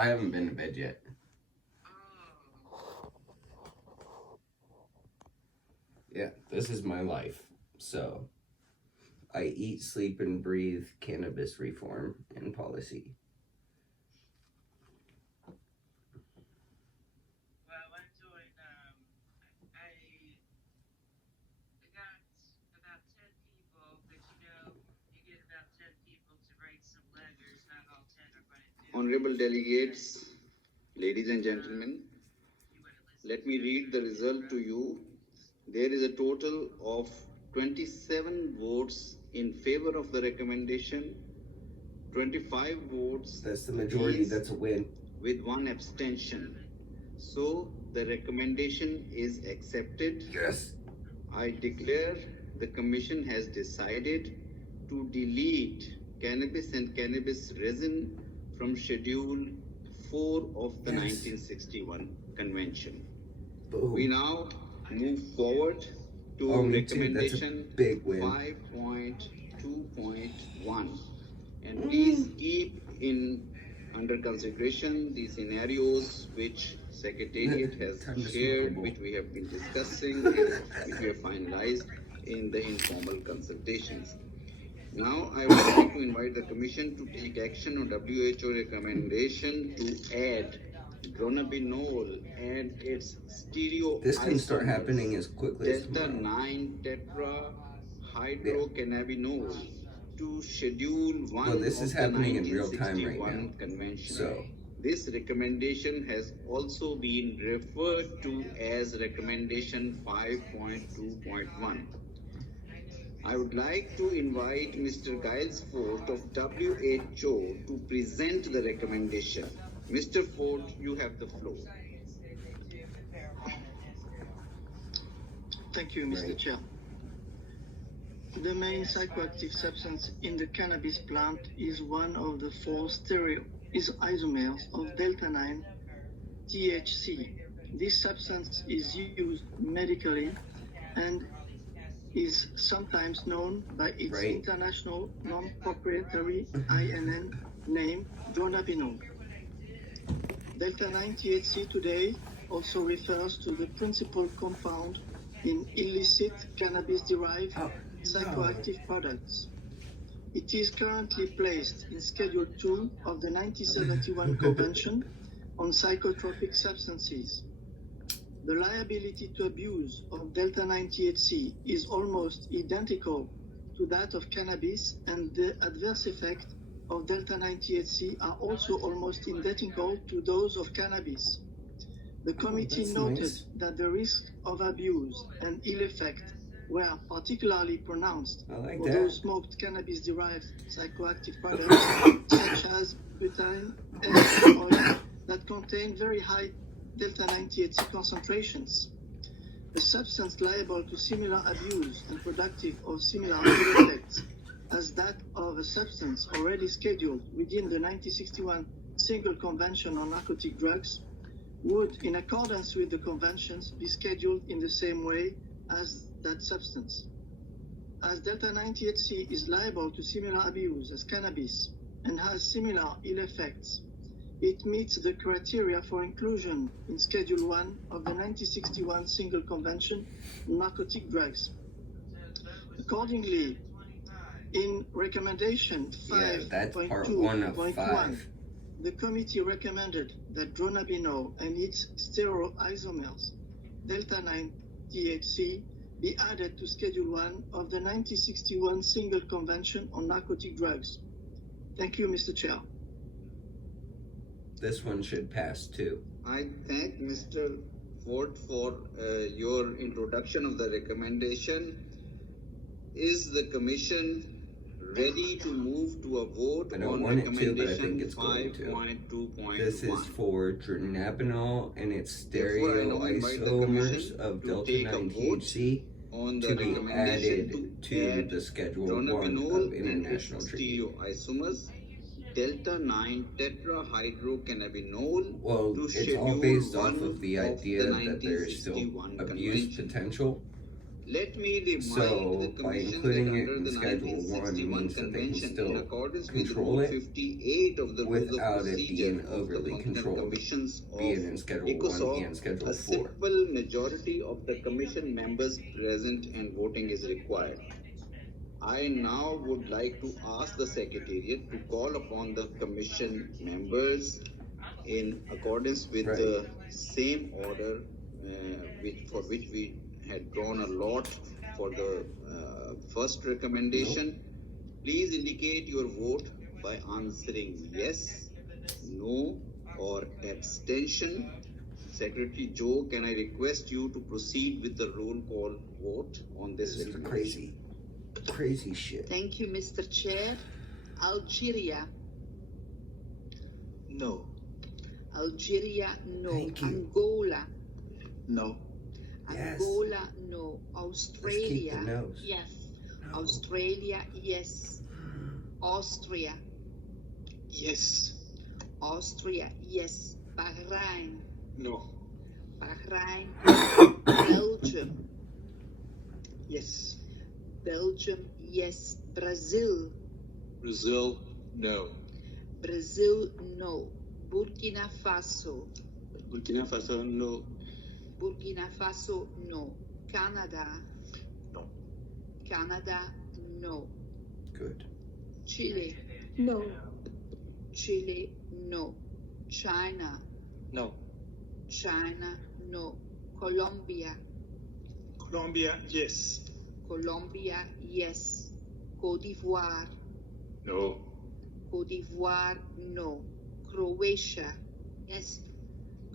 I haven't been to bed yet. Yeah, this is my life. So, I eat, sleep, and breathe cannabis reform and policy. Well, I'm doing, I got about 10 people, but you get about 10 people to write some letters, not all 10 are going to do. Honorable delegates, ladies and gentlemen, let me read the result to you. There is a total of 27 votes in favor of the recommendation, 25 votes. That's the majority, that's a win. With 1 abstention. So the recommendation is accepted. Yes. I declare the commission has decided to delete cannabis and cannabis resin from Schedule 4 of the 1961 Convention. Boom. We now move forward to recommendation 5.2.1. And please keep under consideration the scenarios which Secretariat has shared, which we have been discussing, which we have finalized in the informal consultations. Now, I would like to invite the Commission to take action on WHO recommendation to add dronabinol and its stereoisomers. This can start happening as quickly as Dec.2 tetrahydrocannabinol to Schedule 1 well, this is of happening the in real time right 1961 now. Convention. So this recommendation has also been referred to as recommendation 5.2.1. I would like to invite Mr. Giles Fort of WHO to present the recommendation. Mr. Fort, you have the floor. Thank you, Mr. Chair. The main psychoactive substance in the cannabis plant is one of the 4 isomers of delta-9 THC. This substance is used medically and is sometimes known by its international non-proprietary INN name, dronabinol. Delta-9 THC today also refers to the principal compound in illicit cannabis-derived psychoactive products. It is currently placed in Schedule 2 of the 1971 Convention on Psychotropic Substances. The liability to abuse of delta-9 THC is almost identical to that of cannabis, and the adverse effects of delta-9 THC are also almost identical to those of cannabis. The committee noted that the risk of abuse and ill effect were particularly pronounced for those smoked cannabis-derived psychoactive products such as butane and oil that contain very high delta-9 THC concentrations. A substance liable to similar abuse and productive of similar ill effects as that of a substance already scheduled within the 1961 Single Convention on Narcotic Drugs would, in accordance with the conventions, be scheduled in the same way as that substance. As delta-9 THC is liable to similar abuse as cannabis and has similar ill effects, it meets the criteria for inclusion in Schedule 1 of the 1961 Single Convention on Narcotic Drugs. Accordingly, in Recommendation 5.2.1, the committee recommended that dronabinol and its stereoisomers, delta-9 THC, be added to Schedule 1 of the 1961 Single Convention on Narcotic Drugs. Thank you, Mr. Chair. This one should pass too. I thank Mr. Ford for your introduction of the recommendation. Is the Commission ready to move to a vote on recommendation 5.2.1? This is for dronabinol and its stereoisomers of delta-9 THC to be added to the Schedule 1 of International Treaty. Stereoisomers, delta-9 tetrahydrocannabinol. Well, it's all based off of the idea that there's still abuse potential. Let me remind So, the by Commission including that it under in the Schedule 1 1961 means that they can Convention, in still accordance with control Rule it 58 of the Rules of without it Procedure being of the overly Competent controlled, Commissions of being in Schedule 1 ECOSOC, and Schedule a 4. simple majority of the Commission members present and voting is required. I now would like to ask the Secretariat to call upon the Commission members in accordance with Right. the same order for which we had drawn a lot for the first recommendation. Please indicate your vote by answering yes, no, or abstention. Secretary Joe, can I request you to proceed with the roll call vote on this This is recommendation? crazy shit. Thank you, Mr. Chair. Algeria. No. Algeria, no. Thank you. Angola. No. Yes. Angola, no. Let's keep Australia. the nose. Yes. No. Australia, yes. Austria. Yes. Austria, yes. Bahrain. No. Bahrain. Belgium. Yes. Belgium, yes. Brazil. Brazil, no. Brazil, no. Burkina Faso. Burkina Faso, no. Burkina Faso, no. Canada. No. Canada, no. Good. Chile. No. Chile, no. China. No. China, no. Colombia. Colombia, yes. Colombia, yes. Côte d'Ivoire. No. Côte d'Ivoire, no. Croatia. Yes.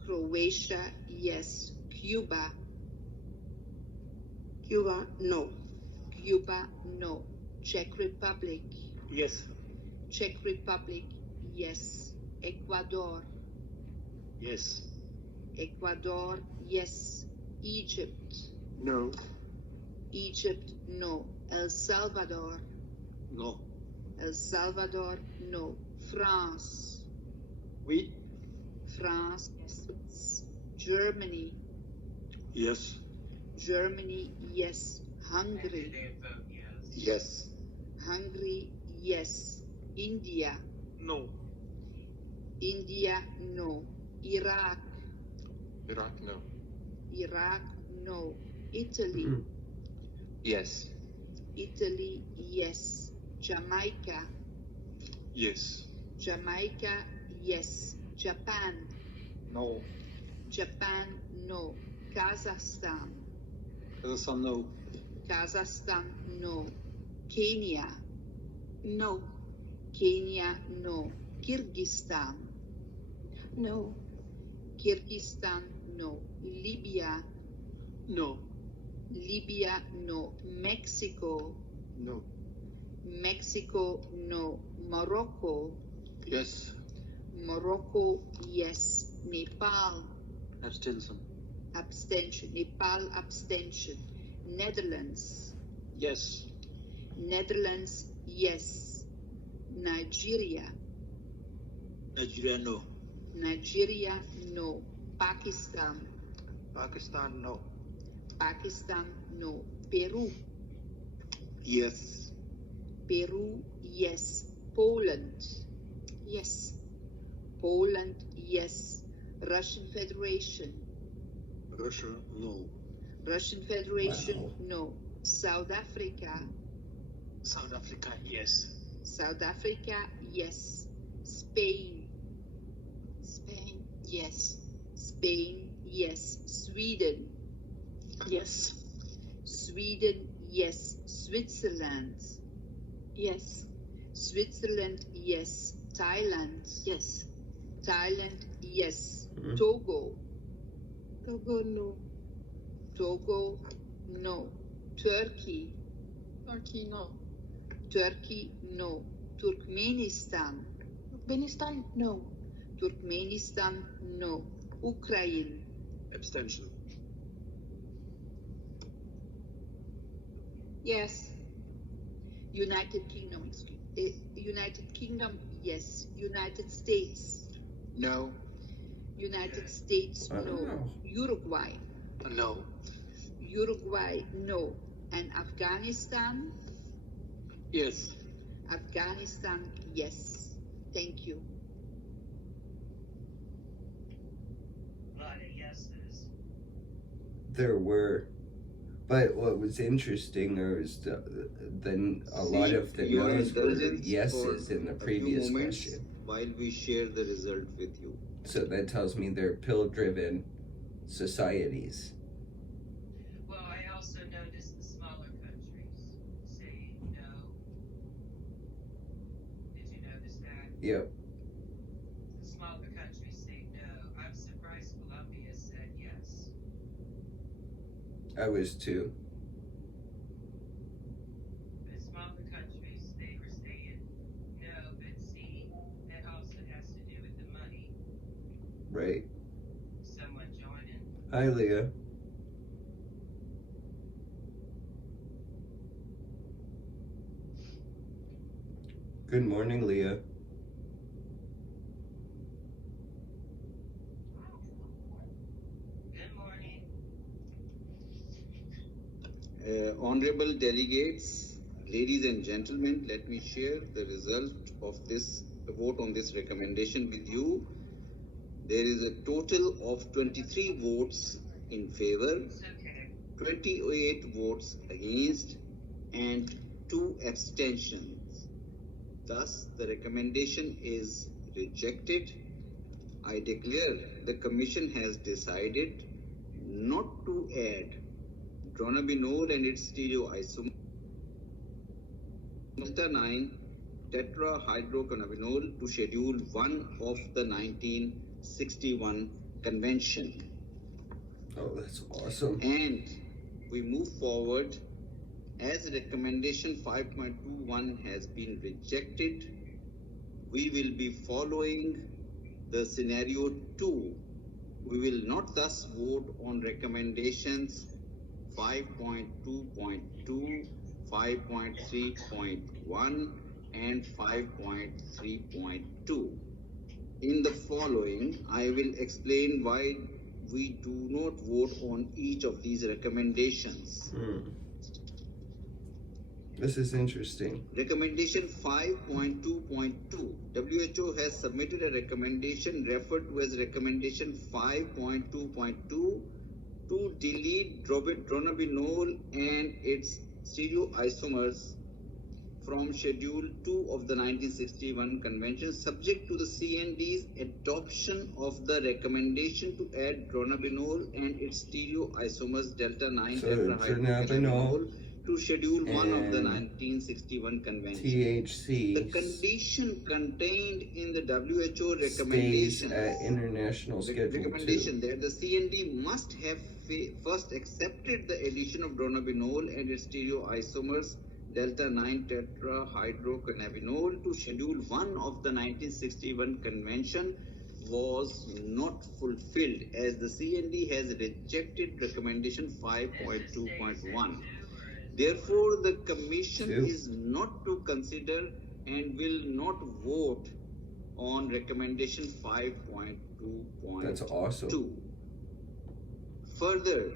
Croatia, yes. Cuba. Cuba, no. Cuba, no. Czech Republic. Yes. Czech Republic, yes. Ecuador. Yes. Ecuador, yes. Egypt. No. Egypt, no. El Salvador. No. El Salvador, no. France. Oui. France, yes. Germany. Yes. Germany, yes. Hungary. Yes. Hungary, yes. India. No. India, no. Iraq. Iraq, no. Iraq, no. Italy. Mm. Yes. Italy, yes. Jamaica. Yes. Jamaica, yes. Japan. No. Japan, no. Kazakhstan. Kazakhstan, no. Kazakhstan, no. Kenya. No. Kenya, no. Kyrgyzstan. No. Kyrgyzstan, no. Libya. No. Libya, no. Mexico. No. Mexico, no. Morocco. Yes. Morocco, yes. Nepal. Abstention. Abstention. Nepal, abstention. Netherlands. Yes. Netherlands, yes. Nigeria. Nigeria, no. Nigeria, no. Pakistan. Pakistan, no. Pakistan, no. Peru. Yes. Peru, yes. Poland. Yes. Poland, yes. Russian Federation. Russia, no. Russian Federation, no. South Africa. South Africa, yes. South Africa, yes. Spain. Spain. Yes. Spain, yes. Sweden. Yes. Sweden, yes. Switzerland. Yes. Switzerland, yes. Thailand. Yes. Thailand, yes. Mhm. Togo. Togo, no. Togo, no. Turkey. Turkey, no. Turkey, no. Turkmenistan. Afghanistan, no. Turkmenistan, no. Ukraine. Abstention. Yes. United Kingdom, United Kingdom, yes. United States. No. United States, no. Wow. Uruguay. No. Uruguay, no. And Afghanistan? Yes. Afghanistan, yes. Thank you. A lot of yeses. There were. But what was interesting was then a lot of the no's were yeses in the previous question. While we share the result with you. So that tells me they're pill-driven societies. Well, I also noticed the smaller countries say no. Did you notice that? Yep. The smaller countries say no. I'm surprised Colombia said yes. I was too. The smaller countries, they were saying no, but see, that also has to do with the money. Right. Someone joining. Hi, Leah. Good morning, Leah. Good morning. Honorable delegates, ladies and gentlemen, let me share the result of this vote on this recommendation with you. There is a total of 23 votes in favor, It's okay. 28 votes against, and 2 abstentions. Thus, the recommendation is rejected. I declare the Commission has decided not to add dronabinol and its stereoisomer delta-9 tetrahydrocannabinol to Schedule 1 of the 1961 Convention. Oh, that's awesome. And we move forward. As recommendation 5.21 has been rejected, we will be following the scenario 2. We will not thus vote on recommendations 5.2.2, 5.3.1, and 5.3.2. In the following, I will explain why we do not vote on each of these recommendations. This is interesting. Recommendation 5.2.2. WHO has submitted a recommendation referred to as recommendation 5.2.2 to delete dronabinol and its stereoisomers from Schedule 2 of the 1961 Convention, subject to the CND's adoption of the recommendation to add dronabinol and its stereoisomers delta-9 tetrahydrocannabinol to Schedule 1 of the 1961 Convention. THC. The condition contained in the WHO recommendation at International Schedule 2. Recommendation that the CND must have first accepted the addition of dronabinol and its stereoisomers delta-9 tetrahydrocannabinol to Schedule 1 of the 1961 Convention was not fulfilled, as the CND has rejected recommendation 5.2.1. Therefore, the Commission is not to consider and will not vote on recommendation 5.2.2. That's awesome. Further,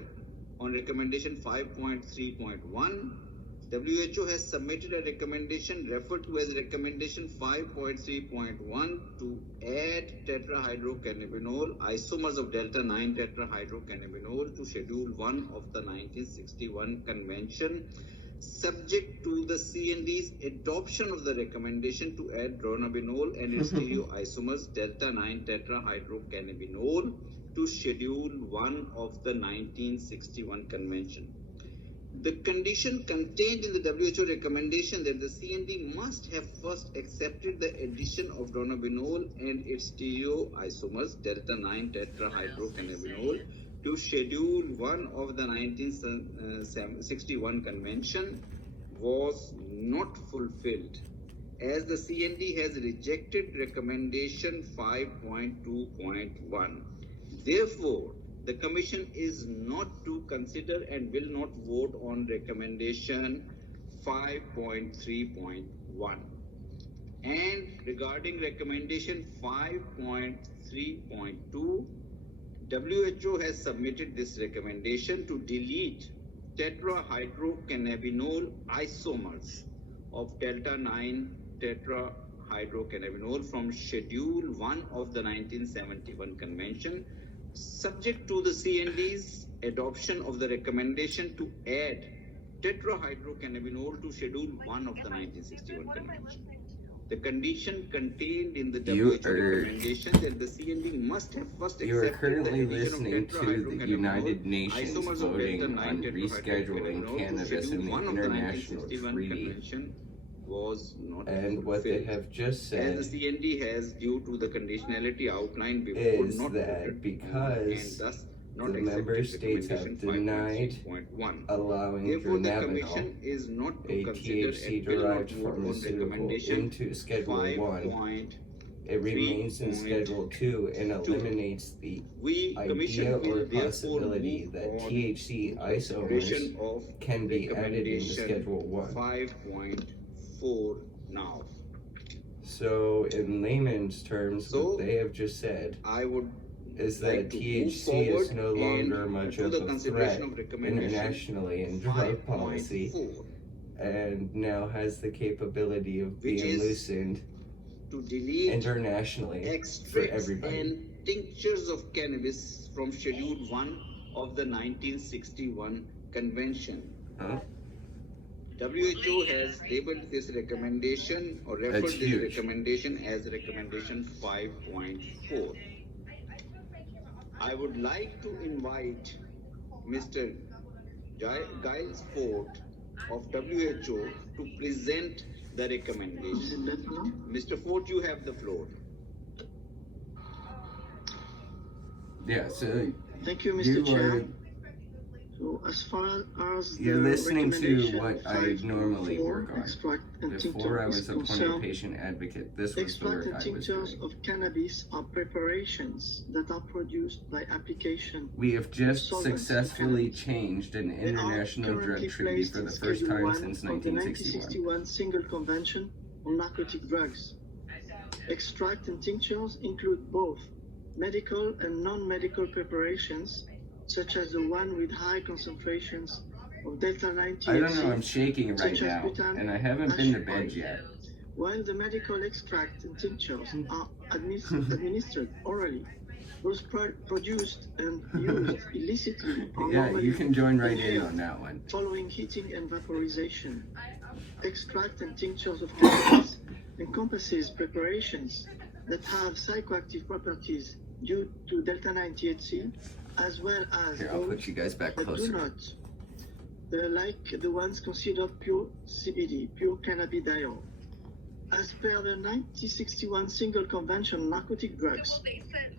on recommendation 5.3.1, WHO has submitted a recommendation referred to as recommendation 5.3.1 to add tetrahydrocannabinol, isomers of delta-9 tetrahydrocannabinol to Schedule 1 of the 1961 Convention, subject to the CND's adoption of the recommendation to add dronabinol and its stereoisomers delta-9 tetrahydrocannabinol to Schedule 1 of the 1961 Convention. The condition contained in the WHO recommendation that the CND must have first accepted the addition of dronabinol and its stereoisomers delta-9 tetrahydrocannabinol to Schedule 1 of the 1961 Convention was not fulfilled, as the CND has rejected recommendation 5.2.1. Therefore, the Commission is not to consider and will not vote on recommendation 5.3.1. And regarding recommendation 5.3.2, WHO has submitted this recommendation to delete tetrahydrocannabinol isomers of delta-9 tetrahydrocannabinol from Schedule 1 of the 1971 Convention, subject to the CND's adoption of the recommendation to add tetrahydrocannabinol to Schedule 1 of the 1961 Convention. The condition contained in the WHO recommendation that the CND must have first You are accepted the currently addition of listening to the United tetrahydrocannabinol Nations isomers of voting delta-9 on rescheduling tetrahydrocannabinol to cannabis in Schedule the 1 of the international 1961 treaty. Convention was not And what they fulfilled. have just As said the CND has, due to the conditionality outlined before, is not that voted because and thus not the member accepted states have recommendation denied 5.6.1. allowing Therefore, the dronabinol, Commission is not to a consider THC-derived and will not vote on pharmaceutical, recommendation into Schedule 1. 5.3. It remains in Schedule 2 and eliminates the We, idea Commission, or will therefore possibility move that on THC consideration isomers of can be added into recommendation Schedule 1. 5.4 now. So, in layman's terms, So, what they have just said I would is that like to move THC is forward no longer and much to of the a consideration threat of recommendation internationally in drug policy, 5.4, and now has the capability of which being is loosened to delete internationally for extracts everybody. and tinctures of cannabis from Schedule 1 of the 1961 Convention. Huh? WHO has labeled this recommendation or referred That's this huge. recommendation as recommendation 5.4. I would like to invite Mr. Giles Ford of WHO to present the recommendation. Mr. Ford, you have the floor. Yeah, so Thank you, Mr. you Chair. are So as far as You're the listening to recommendation what I normally 5.4 work on. extract and Before I tincture was is appointed concerned, patient advocate, this was the extract work and I was tinctures doing. of cannabis are preparations that are produced by application. We have just solvents to successfully cannabis. changed an They are international drug currently treaty placed for in the first Schedule time 1 since of the 1961. 1961 Single Convention on Narcotic Drugs. Extract and tinctures include both medical and non-medical preparations, such as the one with high concentrations of delta-9 THC. I don't know, I'm shaking right such as now, butan, and I haven't been to hash bed oil. yet. While the medical extract and tinctures are administered orally, those produced and used illicitly are Yeah, normally you can join right in inhaled on that one. following heating and vaporization. Extract and tinctures of cannabis encompasses preparations that have psychoactive properties due to delta-9 THC, as well as Here, I'll those put you guys back that do closer. not, like the ones considered pure CBD, pure cannabidiol. As per the 1961 Single Convention on Narcotic Drugs,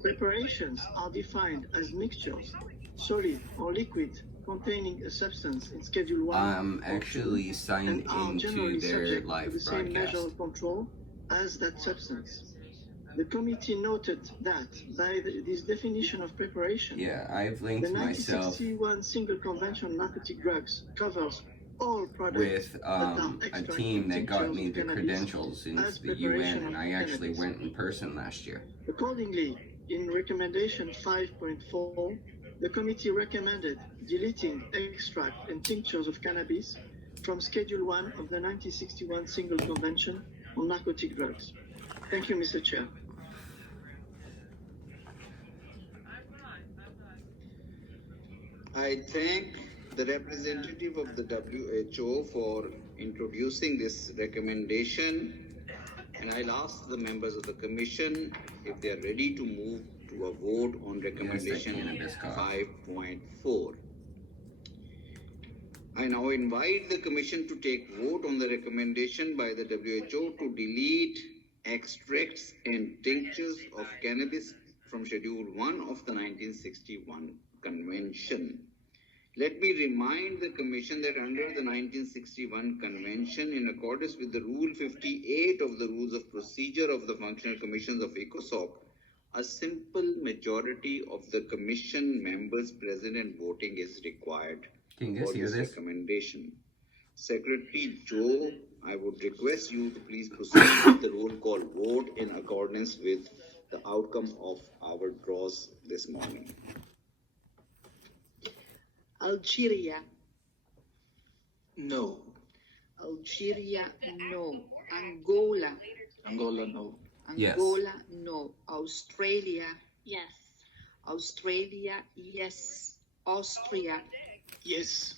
preparations are defined as mixtures, solid or liquid, containing a substance in Schedule 1 I'm actually signed and are into generally their subject to live the same measure broadcast. of control as that substance. The committee noted that by this definition of preparation, Yeah, I've the linked myself 1961 Single Convention on Narcotic Drugs covers all products with that are a extract team and that got tinctures me of the cannabis credentials into as the preparation UN, and of I actually cannabis. went in person last year. Accordingly, in recommendation 5.4, the committee recommended deleting extract and tinctures of cannabis from Schedule 1 of the 1961 Single Convention on Narcotic Drugs. Thank you, Mr. Chair. I thank the representative of the WHO for introducing this recommendation, and I'll ask the members of the commission if they are ready to move to a vote on recommendation cannabis cough. 5.4. I now invite the commission to take vote on the recommendation by the WHO to delete extracts and tinctures of cannabis from Schedule 1 of the 1961 Convention. Let me remind the Commission that under the 1961 Convention, in accordance with the Rule 58 of the Rules of Procedure of the Functional Commissions of ECOSOC, a simple majority of the Commission members present and voting is required Can you guys for hear this this? recommendation. Secretary Joe, I would request you to please proceed with the roll call vote in accordance with the outcome of our draws this morning. Algeria, No. Algeria, no. Angola, Angola, no. Yes. Angola, no. Australia, Yes. Australia, yes. Austria, Yes.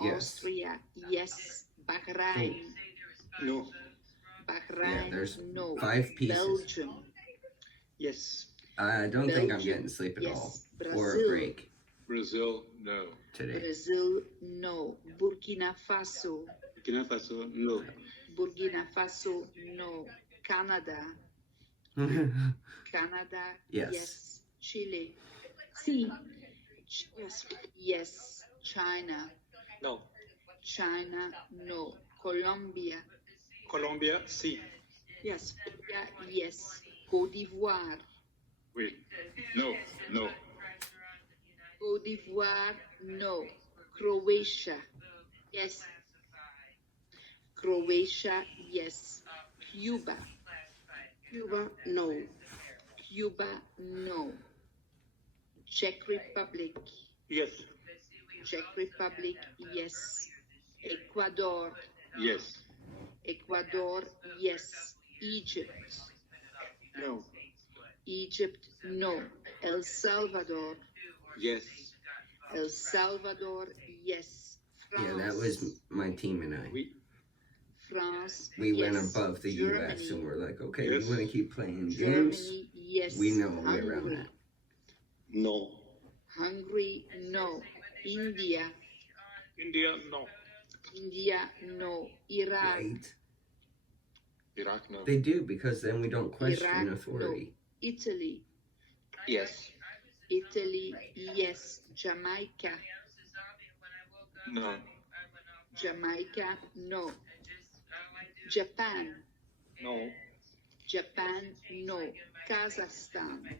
Yes. Austria, yes. Bahrain, No. Bahrain, Yeah, there's no. 5 pieces. Belgium, Yes. I don't think I'm Belgium, getting sleep at all. yes. Or a Brazil, break Brazil, no. today. Brazil, no. Burkina Faso, Burkina Faso, no. Burkina Faso, no. Canada, Canada, Yes. yes. Chile, C. Yes. yes. China, No. China, no. Colombia, Colombia, sí. Yes. yes. Côte d'Ivoire, Wait. No. No. Côte d'Ivoire, no. Croatia, Yes. Croatia, yes. Cuba, Cuba, no. Cuba, no. Czech Republic, Yes. Czech Republic, yes. Ecuador, Yes. Ecuador, yes. Egypt, No. Egypt, no. El Salvador, Yes. El Salvador, yes. Yeah, that was my team and I. France, We went yes. above the Germany, US and we're like, okay, Yes. we want to keep playing games. Germany, yes. We know a way around Hungary, that. No. Hungary, no. India, India, no. India, no. Iraq, Right? Iraq, no. They do, because then we don't question Iraq, authority. Italy, Yes. Italy, yes. Jamaica, No. Jamaica, no. Japan, No. Japan, no. Kazakhstan,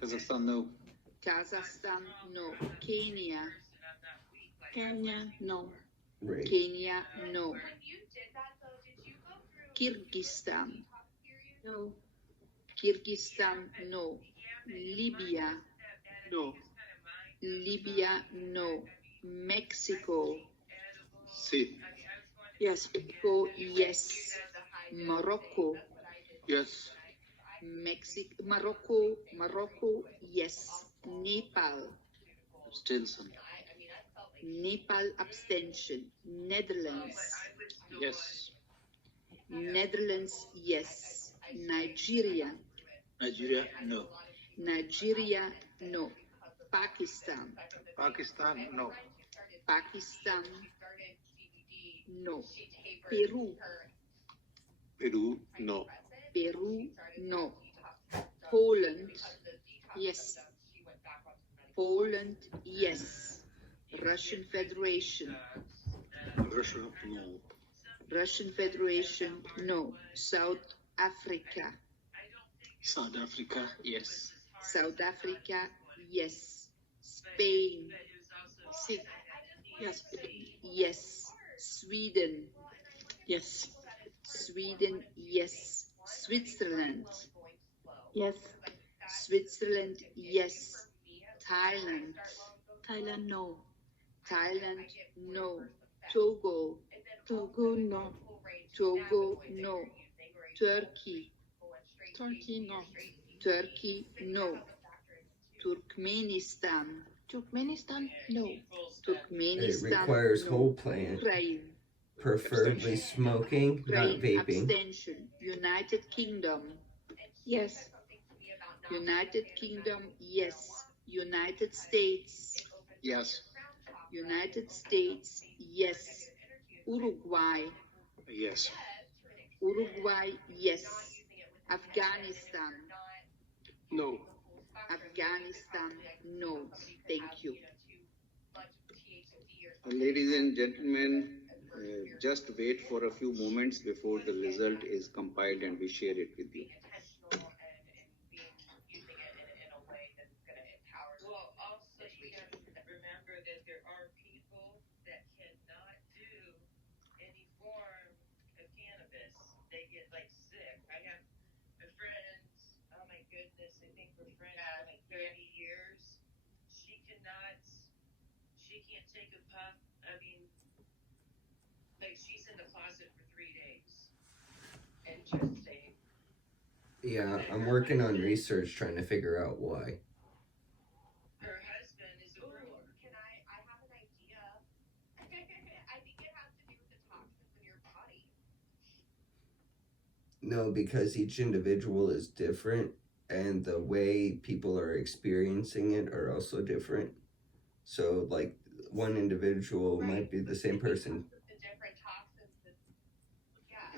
Kazakhstan, no. Kazakhstan, no. Kenya, Kenya, no. Right. Kenya, no. Kyrgyzstan, No. Kyrgyzstan, no. Libya, No. Libya, no. Mexico, Sí. Yes. Mexico, yes. Morocco, Yes. Morocco, yes. Nepal, Abstention. Nepal abstention. Netherlands, Yes. Netherlands, yes. Nigeria, Nigeria, no. Nigeria, no. Pakistan, Pakistan, no. Pakistan, no. Peru, Peru, no. Peru, no. Poland, Yes. Poland, yes. Russian Federation, Russia, no. Russian Federation, no. South Africa, South Africa, yes. South Africa, yes. Spain, C. Yes. yes. Sweden, Yes. Sweden, yes. Switzerland, Yes. Switzerland, yes. Thailand, Thailand, no. Thailand, no. Togo, Togo, no. Togo, no. Turkey, Turkey, no. Turkey, no. Turkmenistan, Turkmenistan, no. It Turkmenistan, requires no. whole plan, Ukraine, preferably smoking, not Ukraine, vaping. abstention. United Kingdom, Yes. United Kingdom, yes. United States, Yes. United States, yes. Uruguay, Yes. Uruguay, yes. Afghanistan, No. Afghanistan, no. Thank you. Ladies and gentlemen, just wait for a few moments before the result is compiled and we share it with you. Well, also you have to remember that there are people that cannot do any form of cannabis. They get like sick. I have a friend, oh my goodness, I think we're friends for like 30 years. She can't take a puff. I mean, Like she's in the closet for 3 days. Interesting. Yeah, I'm working on research trying to figure out why. Her husband is a brewer. I have an idea. I think it has to do with the toxins in your body. No, because each individual is different and the way people are experiencing it are also different. So, like, one individual might be the same person. The different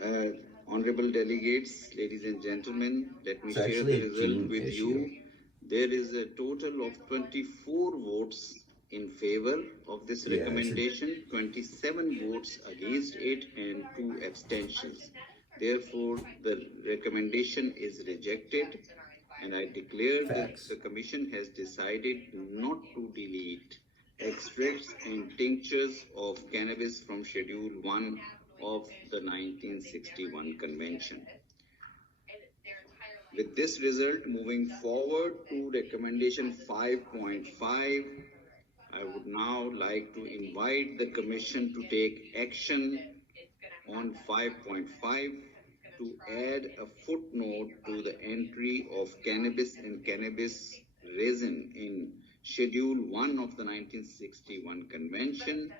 toxins. Honorable delegates, ladies and gentlemen, let me It's share actually the a result gene with issue. you. There is a total of 24 votes in favor of this Yeah, recommendation, 27 votes against it, and 2 abstentions. Therefore, the recommendation is rejected, and I declare that the Commission has decided not to delete extracts and tinctures of cannabis from Schedule 1 of the 1961 Convention. With this result, moving forward to recommendation 5.5, I would now like to invite the Commission to take action on 5.5 to add a footnote to the entry of cannabis and cannabis resin in Schedule 1 of the 1961 Convention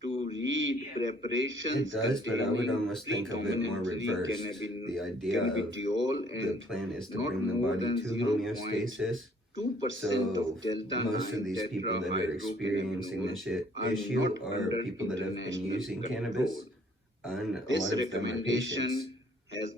to read preparations it does, but I would almost think of it more predominantly reversed. The idea of cannabidiol the and plan is to not bring the more body than to homeostasis. 0.2% So of delta most 9 of these people that are experiencing this tetrahydrocannabinol issue are are under people that have been international using control. cannabis, and a This lot of them are patients. recommendation has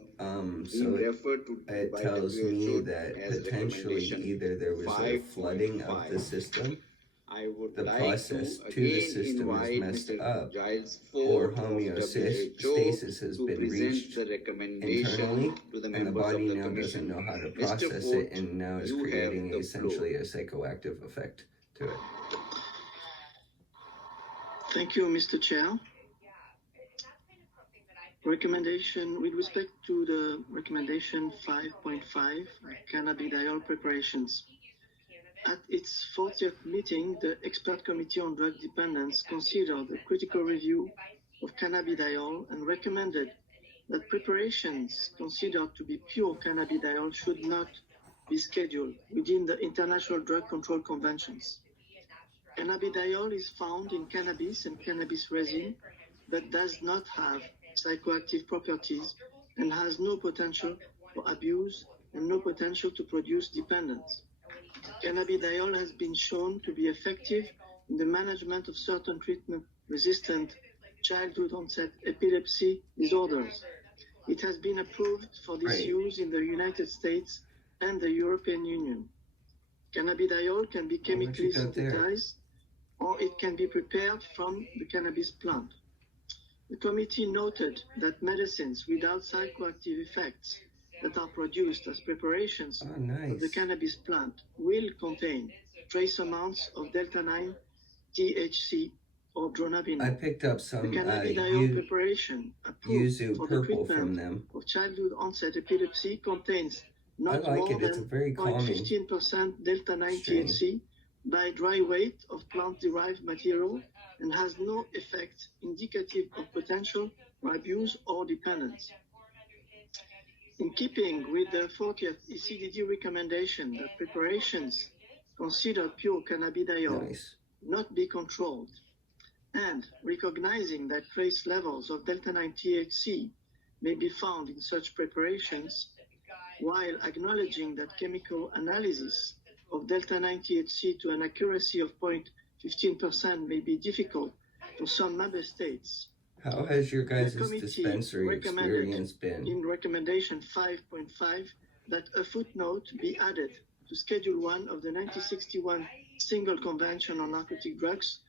So been referred to it by tells me WHO that as potentially recommendation either there was a flooding of the 5.5. system, I would the like process to to the again system is invite messed Mr. up, Giles or Ford of WHO homeostasis has to been present reached the recommendation internally, to the and the members of body the now Commission. doesn't know how to Mr. process Ford, it, and now is you have creating the essentially floor. a psychoactive effect to it. Thank you, Mr. Chair. Recommendation with respect to the recommendation 5.5, cannabidiol preparations. At its 40th meeting, the Expert Committee on Drug Dependence considered the critical review of cannabidiol and recommended that preparations considered to be pure cannabidiol should not be scheduled within the International Drug Control Conventions. Cannabidiol is found in cannabis and cannabis resin, but does not have psychoactive properties and has no potential for abuse and no potential to produce dependence. Cannabidiol has been shown to be effective in the management of certain treatment-resistant childhood-onset epilepsy disorders. It has been approved for this use in the United States and the European Union. Cannabidiol can be chemically synthesized or it can be prepared from the cannabis plant. The committee noted that medicines without psychoactive effects that are produced as preparations of the cannabis plant will contain trace amounts of delta-9 THC or dronabinol. I picked up some the cannabidiol preparation approved yuzu for purple the from treatment them. of childhood-onset epilepsy contains not more It's a than very calming 0.15% delta-9 strain. THC by dry weight of plant-derived material and has no effect indicative of potential for abuse or dependence. In keeping with the 40th ECDD recommendation that preparations considered pure cannabidiol not be controlled, and recognizing that trace levels of delta-9 THC may be found in such preparations, while acknowledging that chemical analysis of delta-9 THC to an accuracy of 0.15% may be difficult for some member states. How has your guys' dispensary experience been? In recommendation 5.5 that a footnote be added to Schedule 1 of the 1961 Single Convention on Narcotic Drugs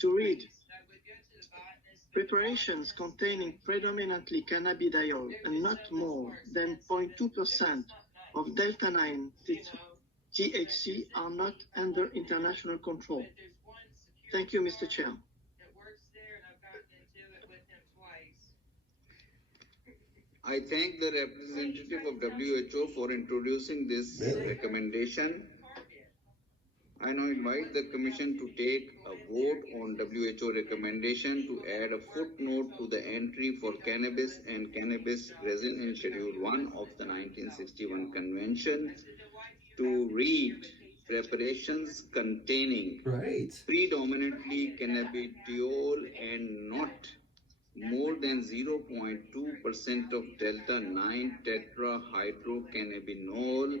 to read preparations containing predominantly cannabidiol and not more than 0.2% of delta-9 THC are not under international control. Thank you, Mr. Chair. I thank the representative of WHO for introducing this recommendation. I now invite the Commission to take a vote on WHO recommendation to add a footnote to the entry for cannabis and cannabis resin in Schedule 1 of the 1961 Convention to read preparations containing predominantly cannabidiol and not more than 0.2% of delta-9 tetrahydrocannabinol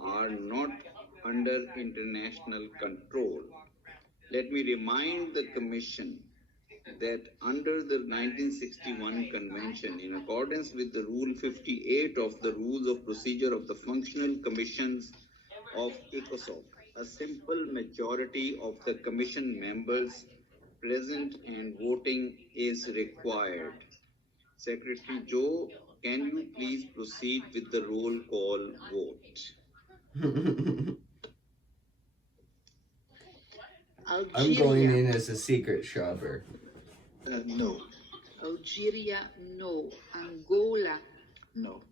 are not under international control. Let me remind the Commission that under the 1961 Convention, in accordance with the Rule 58 of the Rules of Procedure of the Functional Commissions of ECOSOC, a simple majority of the Commission members present and voting is required. Secretary Joe, can you please proceed with the roll call vote? I'm going in as a secret shopper. No. Algeria, no. Angola, No.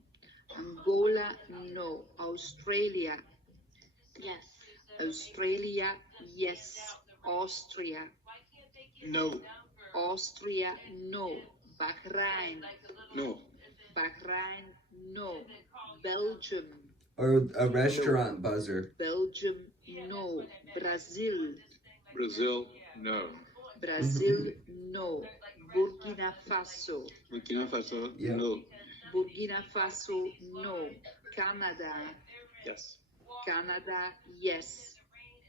Angola, no. Australia, Yes. Australia, yes. Austria, No. Austria, no. Bahrain, No. Bahrain, no. Belgium, Or a restaurant buzzer. Belgium, no. Brazil, Brazil, no. Brazil, no. Burkina Faso, Burkina Faso, Yeah. no. Burkina Faso, no. Canada, Yes. Canada, yes.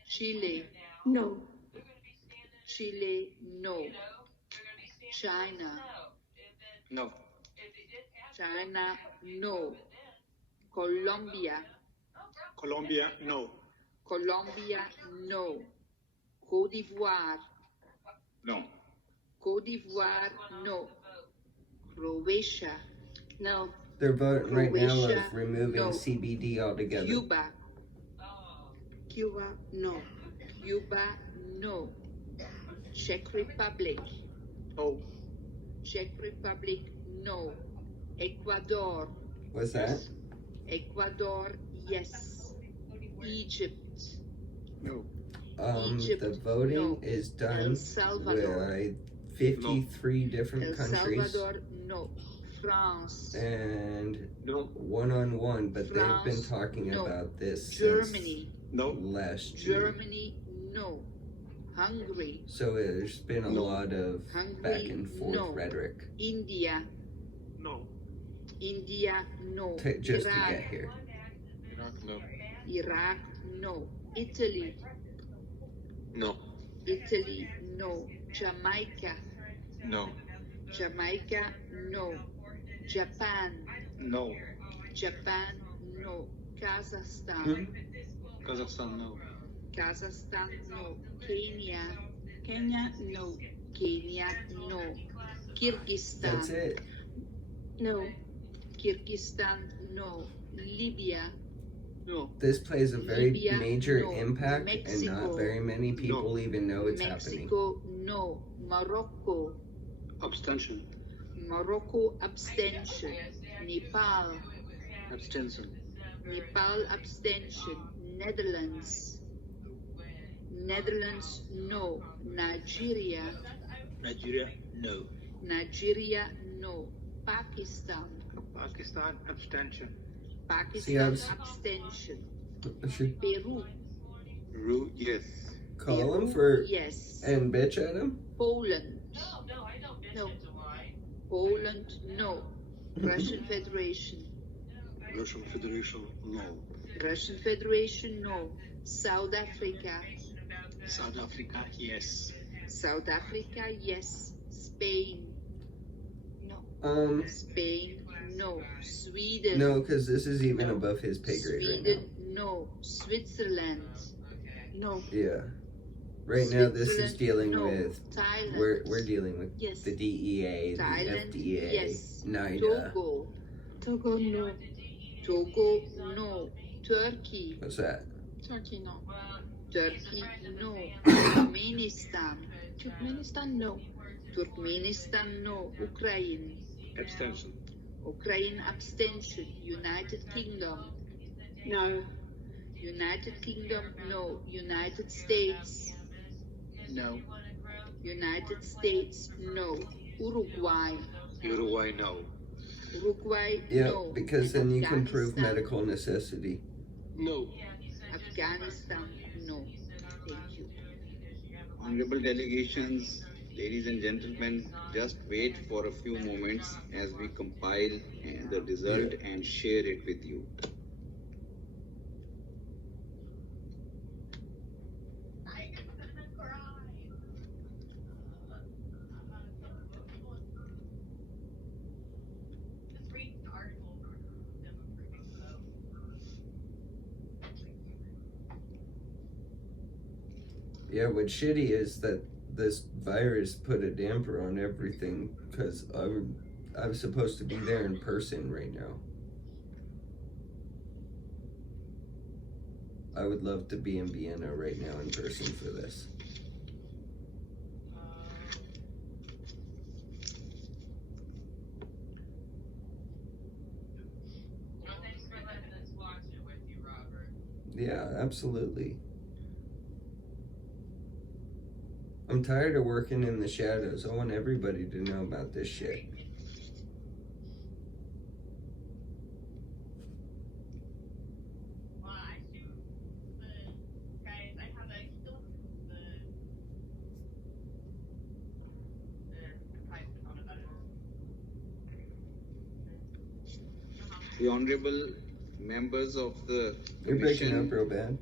Chile, No. Chile, no. China, No. China, no. Colombia, Colombia, no. Colombia, no. Côte d'Ivoire, No. Côte d'Ivoire, no. Croatia, No. They're voting right now Croatia, of removing no. CBD altogether. Cuba, Cuba, no. Cuba, no. Czech Republic, Oh. Czech Republic, no. Ecuador, What's that? Ecuador, yes. Egypt, No. Egypt, The voting no. is done El Salvador, with 53 different El countries Salvador, no. France, and No. one-on-one, but they've been France, talking no. about this Germany, No. since last June. Germany, no. Hungary, So there's been a No. lot of Hungary, back and forth no. rhetoric India, No. India, no. just to Iraq, get here. Iraq, no. Iraq, no. Italy, No. Italy, no. Jamaica, No. Jamaica, no. Japan, No. Japan, no. Kazakhstan, Hmm? Kazakhstan, no. Kazakhstan, no. Kenya, Kenya, no. Kenya, no. Kyrgyzstan, That's it. No. Kyrgyzstan, no. Libya, No. This plays a very Libya, major no. impact, and Mexico, not very many people even know it's happening. Mexico, no. Morocco, Abstention. Morocco, abstention. Nepal, Abstention. Nepal, abstention. Netherlands, Netherlands, no. Nigeria, Nigeria, no. Nigeria, no. Pakistan, Pakistan, abstention. Pakistan, See, abstention. I should Peru, Peru, yes. call him Peru, for yes. and bitch at him. Poland, No. Poland, no. Russian Federation, Russian Federation, no. Russian Federation, no. South Africa, South Africa, yes. South Africa, yes. Spain, No. Spain, no. Sweden, No, because this is even No. above his pay grade right Sweden, no. Switzerland, No. now. Yeah. Right now, this is Switzerland, dealing no. with Thailand, we're dealing with Yes. the DEA, the Thailand, FDA, yes. NIDA. Togo, Togo, no. Togo, no. Turkey, What's that? Turkey, no. Turkey, no. Turkmenistan, Turkmenistan, no. Turkmenistan, no. Ukraine, Abstention. Ukraine, abstention. United Kingdom, No. United Kingdom, no. United States, No. United States, no. Uruguay, Uruguay, no. Uruguay, Yeah, no. because then you can prove Afghanistan, medical necessity. No. Afghanistan, no. Thank you. Honorable delegations, ladies and gentlemen, just wait for a few moments as we compile the result and share it with you. Just read the article for them approving the vote. Yeah, what's shitty is that this virus put a damper on everything because I was supposed to be there in person right now. I would love to be in Vienna right now in person for this. Well, thanks for letting us watch it with you, Robert. Yeah, absolutely. I'm tired of working in the shadows. I want everybody to know about this shit. Well, I shoot the guys. I have a still the price on about it. The honorable members of the You're breaking up commission, real bad.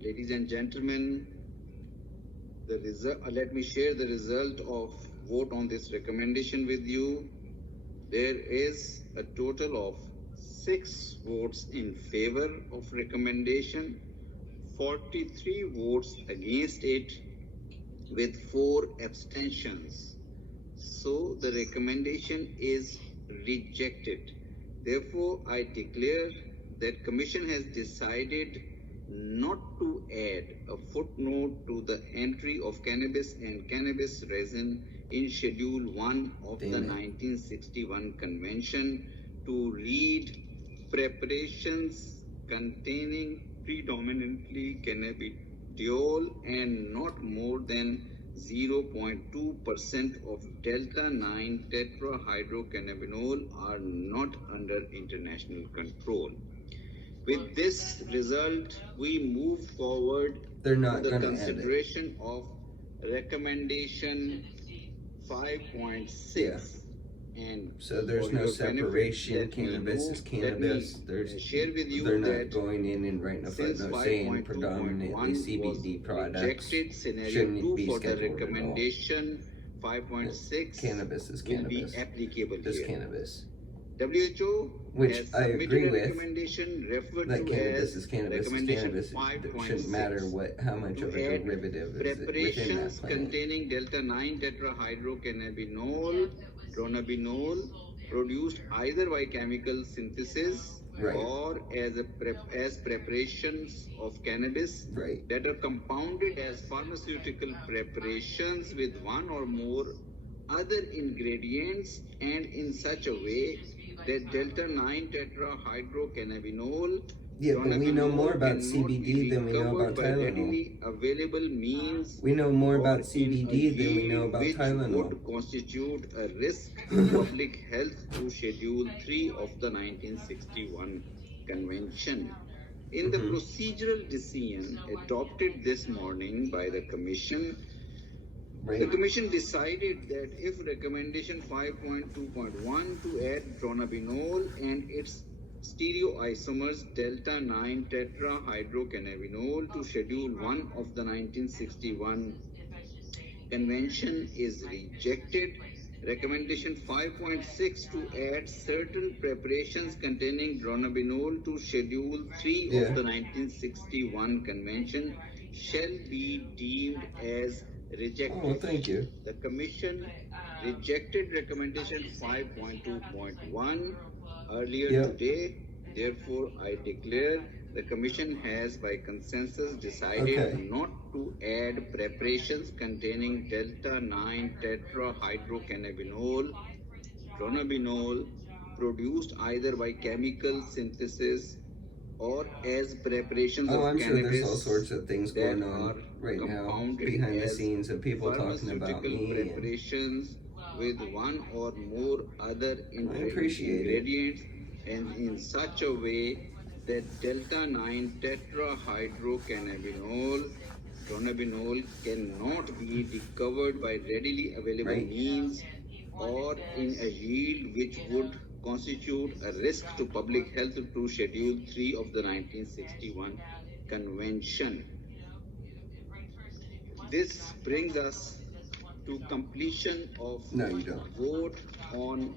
ladies and gentlemen, the result. Let me share the result of vote on this recommendation with you. There is a total of 6 votes in favor of recommendation, 43 votes against it, with 4 abstentions. So the recommendation is rejected. Therefore, I declare that Commission has decided not to add a footnote to the entry of cannabis and cannabis resin in Schedule 1 of the 1961 Convention to read preparations containing predominantly cannabidiol and not more than 0.2% of delta-9 tetrahydrocannabinol are not under international control. With this result, we move forward They're not to the going to add it. consideration of recommendation 5.6. Yeah. And So there's for no your benefit, separation. let me Cannabis know- is cannabis. let me, share with you They're not that going in and writing a since footnote saying 5.2.1 predominantly CBD was products rejected, scenario shouldn't 2 be for the scheduled at all. recommendation 5.6 Cannabis is will cannabis. be applicable Just here. cannabis. WHO Which has I submitted agree a with. recommendation referred That to cannabis as is cannabis is recommendation cannabis. It 5.6. shouldn't matter how much To of a add derivative is within preparations that plant. containing delta-9 tetrahydrocannabinol, dronabinol, produced either by chemical synthesis Right. or as preparations of cannabis Right. that are compounded as pharmaceutical preparations with one or more other ingredients and in such a way that delta-9 tetrahydrocannabinol, Yeah, but we know more about cannot CBD be than we know about recovered by Tylenol. readily available means. We know more or about in CBD a than we know yield about which Tylenol. would constitute a risk to public health to Schedule 3 of the 1961 Convention. In the procedural decision adopted this morning by the Commission, the Right. Commission decided that if recommendation 5.2.1 to add dronabinol and its stereoisomers delta-9 tetrahydrocannabinol to Schedule 1 of the 1961 Convention is rejected. Recommendation 5.6 to add certain preparations containing dronabinol to Schedule 3 Yeah. of the 1961 Convention shall be deemed as rejected. Oh, well, thank you. The Commission rejected recommendation 5.2.1 earlier Yep. today. Therefore, I declare the Commission has by consensus decided Okay. not to add preparations containing delta-9 tetrahydrocannabinol, dronabinol, produced either by chemical synthesis or as preparations Oh, of I'm sure there's all cannabis sorts of things that going are on right now compounded behind the as scenes of people talking about pharmaceutical me, and preparations with one or more other I appreciate it. ingredients, and in such a way that delta-9 tetrahydrocannabinol cannot be recovered by readily available Right. means or in a yield which would constitute a risk to public health to Schedule 3 of the 1961 Convention. This brings us to completion of No, you don't. vote on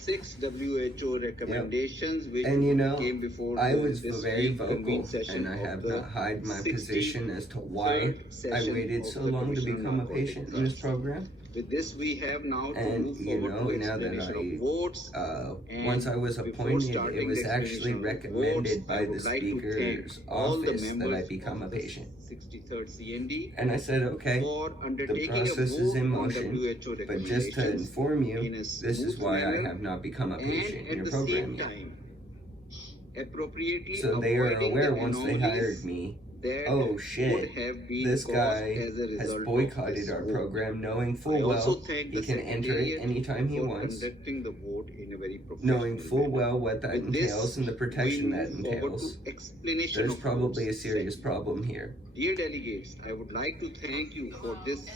6 WHO recommendations which And you know, came before I was this very week convened vocal, session and I of have the not hide my 63rd position as to why I session waited of so the long to Commission on become a Narcotic patient in this Drugs. program. With this, we have now to And move you forward know, to now that explanation of votes. once I was before appointed, it starting was the actually explanation of recommended votes, I by the would like to Speaker's thank all the office that I members become a of the patient. 63rd CND And I said, okay, for the undertaking a process is in vote on motion, WHO but just to recommendations inform you, in a this is smooth why I manner have not become a and patient in at your the program same yet. time appropriately So they are avoiding aware the once they hired anomalies me, that oh would shit, have been this caused guy as a has result of boycotted this our vote. program, knowing I full also well thank he the can enter it Secretariat anytime he for wants, conducting the vote in a very knowing professional full manner. well what that With entails this, and the we protection that move forward entails. to explanation There's of probably a votes serious segment. problem here. Dear delegates, I would like to thank you for this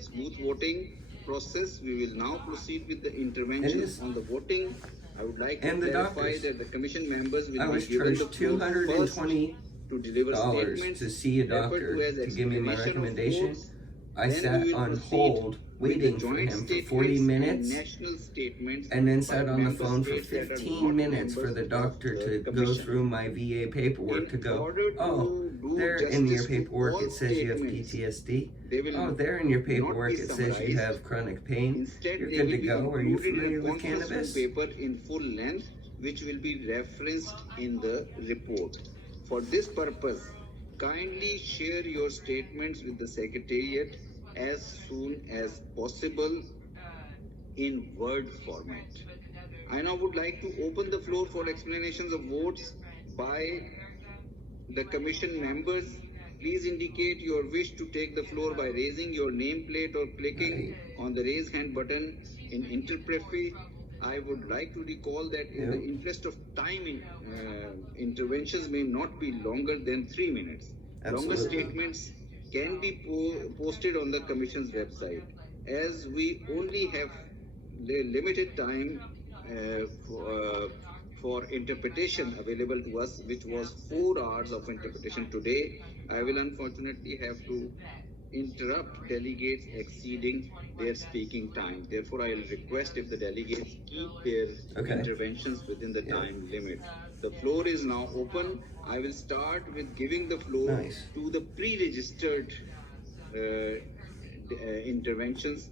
smooth voting process. We will now proceed with the interventions on the voting. I would like to And the clarify doctors. that the commission members will I be was given the charged floor first $220 to deliver statements to see a referred doctor to as to give me my explanation of recommendation. votes. I Then sat we will on proceed hold with the waiting for joint him for statements 40 and minutes, national statements and then by sat on the member phone for states that are 15 not minutes for members the of doctor the to go commission. through my VA paperwork In to go, order oh, to do there in your justice to paperwork all it says you have statements, PTSD. they will Oh, there in your not paperwork be it says you summarized. have chronic pain. Instead, You're they good will to be go. Are you included in familiar a with conference room cannabis? paper in full length, which will be referenced in the report. For this purpose, kindly share your statements with the Secretariat as soon as possible in Word format. I now would like to open the floor for explanations of votes by the Commission members. Please indicate your wish to take the floor by raising your nameplate or clicking on the raise hand button in interpretive. I would like to recall that in the interest of time, interventions may not be longer than 3 minutes. Longer statements can be posted on the Commission's website. As we only have limited time for interpretation available to us, which was 4 hours of interpretation today, I will unfortunately have to interrupt delegates exceeding their speaking time. Therefore, I will request if the delegates keep their interventions within the time limit. The floor is now open. I will start with giving the floor to the pre-registered interventions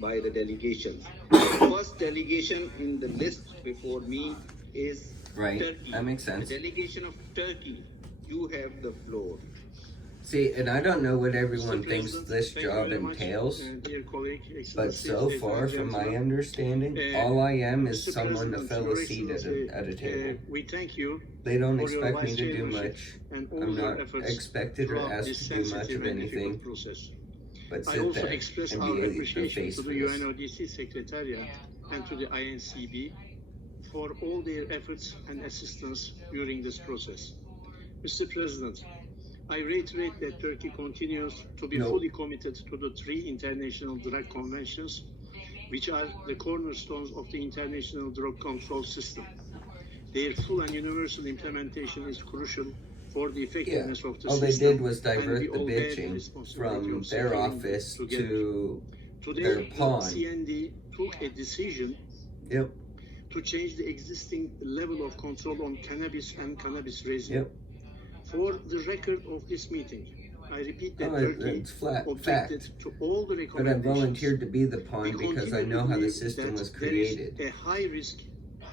by the delegations. The first delegation in the list before me is Turkey. That makes sense. The delegation of Turkey, you have the floor. See, and I don't know what everyone thinks this job entails, but so far, from my understanding, all I am is someone to fill a seat at a table. We thank you. They don't expect me to do much. I'm not expected or asked to do much of anything, but sit there and be the face to for the this. UNODC Secretariat and to the INCB for all their efforts and assistance during this process. Mr. President, I reiterate that Turkey continues to be fully committed to the 3 international drug conventions, which are the cornerstones of the international drug control system. Their full and universal implementation is crucial for the effectiveness of the all system. they did was divert the bitching from their office to their pawn. Today, CND took a decision to change the existing level of control on cannabis and cannabis resin. For the record of this meeting, I repeat that Turkey objected to all the recommendations. But I volunteered to be the pawn because I know how the system was created. There is a high risk to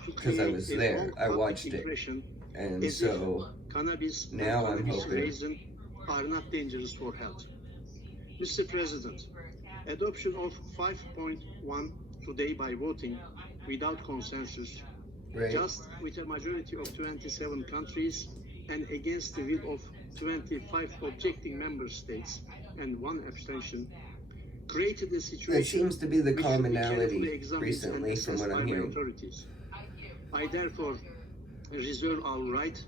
because I was there, I watched it, and so cannabis now I'm cannabis hoping resin are not dangerous for health. Mr. President, adoption of 5.1 today by voting without consensus Right. just with a majority of 27 countries and against the will of 25 objecting member states and 1 abstention, created a situation that seems to be the which should be carefully commonality examined recently and from assessed what by I'm my hearing. authorities. I therefore reserve our right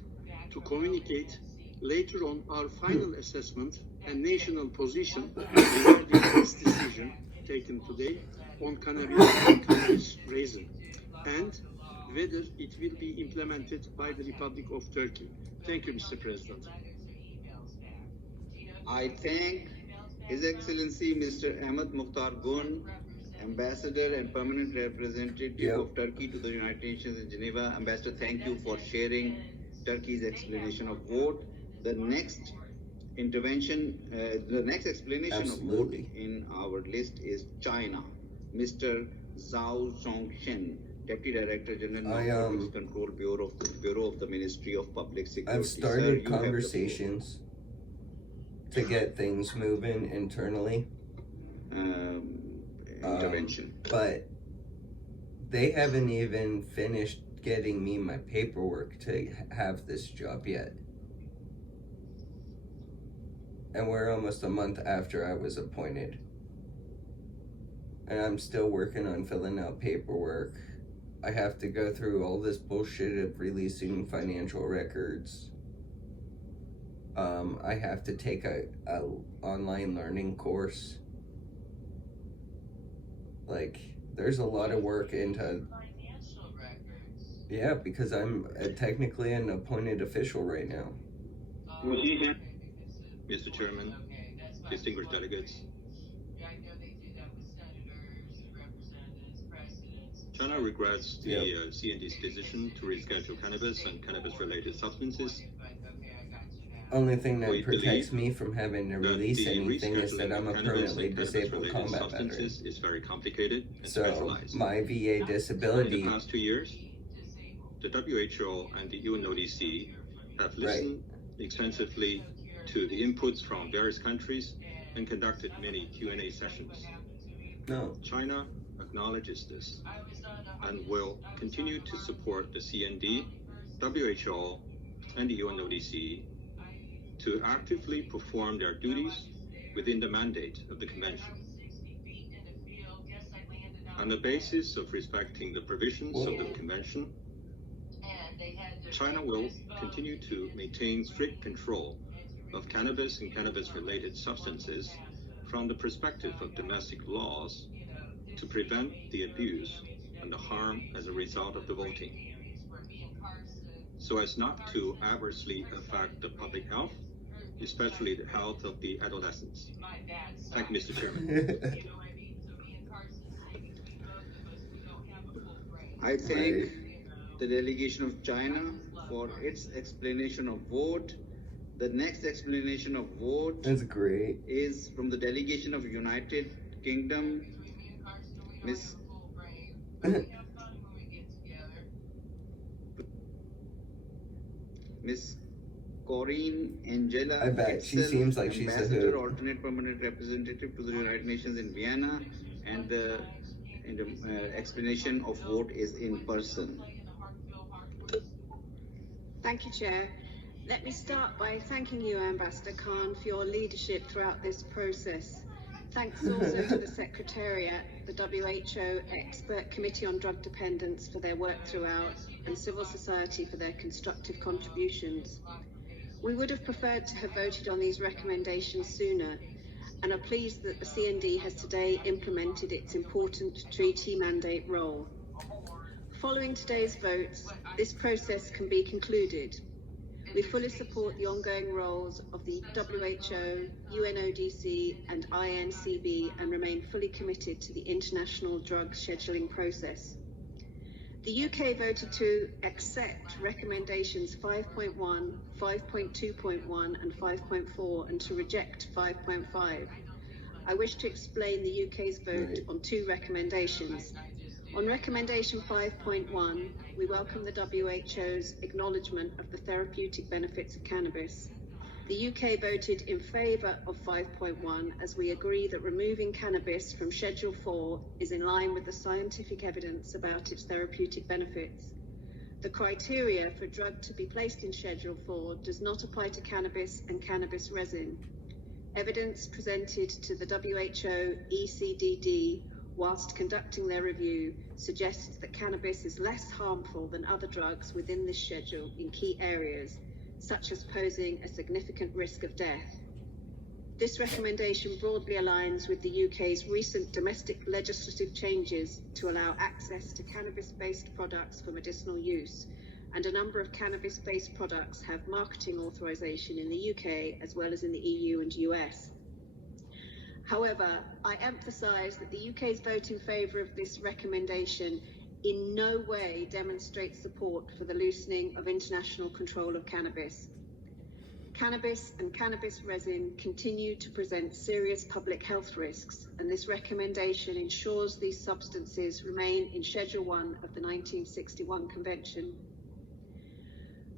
to communicate later on our final assessment and national position regarding this decision taken today on cannabis resin and whether it will be implemented by the Republic of Turkey. Thank you, Mr. President. I thank His Excellency Mr. Ahmed Mukhtar Gun, Ambassador and Permanent Representative of Turkey to the United Nations in Geneva. Ambassador, thank you for sharing Turkey's explanation of vote. The next intervention, the next explanation of vote in our list is China. Mr. Zhao Songshen, Deputy Director General, Narcotics Control Bureau of the Ministry of Public Security. I've started conversations to get things moving internally. Intervention. But they haven't even finished getting me my paperwork to have this job yet. And we're almost a month after I was appointed. And I'm still working on filling out paperwork. I have to go through all this bullshit of releasing financial records. I have to take a online learning course. Like, there's a lot of work into... Yeah, because I'm technically an appointed official right now. Mr. Chairman, distinguished delegates, China regrets the CND's decision to reschedule cannabis and cannabis-related substances. Only thing that protects me from having to release anything is that I'm a permanently disabled combat veteran. Is very complicated and so specialized. My VA disability... In the past 2 years, the WHO and the UNODC have listened extensively to the inputs from various countries and conducted many Q&A sessions. No. China acknowledges this and will continue to support the CND, WHO, and the UNODC to actively perform their duties within the mandate of the Convention. On the basis of respecting the provisions of the Convention, China will continue to maintain strict control of cannabis and cannabis-related substances from the perspective of domestic laws to prevent the abuse and the harm as a result of the voting, so as not to adversely affect the public health, especially the health of the adolescents. Thank you, Mr. Chairman. I thank the delegation of China for its explanation of vote. The next explanation of vote is from the delegation of United Kingdom, Miss Corinne Angela. I bet she seems like she's a hoot. Alternate permanent representative to the United Nations in Vienna, and the explanation of vote is in person. Thank you, Chair. Let me start by thanking you, Ambassador Khan, for your leadership throughout this process. Thanks also to the Secretariat, the WHO Expert Committee on Drug Dependence for their work throughout, and civil society for their constructive contributions. We would have preferred to have voted on these recommendations sooner, and are pleased that the CND has today implemented its important treaty mandate role. Following today's votes, this process can be concluded. We fully support the ongoing roles of the WHO, UNODC and INCB and remain fully committed to the international drug scheduling process. The UK voted to accept recommendations 5.1, 5.2.1 and 5.4 and to reject 5.5. I wish to explain the UK's vote on 2 recommendations. On recommendation 5.1, we welcome the WHO's acknowledgement of the therapeutic benefits of cannabis. The UK voted in favour of 5.1 as we agree that removing cannabis from Schedule 4 is in line with the scientific evidence about its therapeutic benefits. The criteria for a drug to be placed in Schedule 4 does not apply to cannabis and cannabis resin. Evidence presented to the WHO ECDD whilst conducting their review suggests that cannabis is less harmful than other drugs within this schedule in key areas, such as posing a significant risk of death. This recommendation broadly aligns with the UK's recent domestic legislative changes to allow access to cannabis-based products for medicinal use, and a number of cannabis-based products have marketing authorization in the UK as well as in the EU and US. However, I emphasize that the UK's vote in favour of this recommendation in no way demonstrates support for the loosening of international control of cannabis. Cannabis and cannabis resin continue to present serious public health risks, and this recommendation ensures these substances remain in Schedule 1 of the 1961 Convention.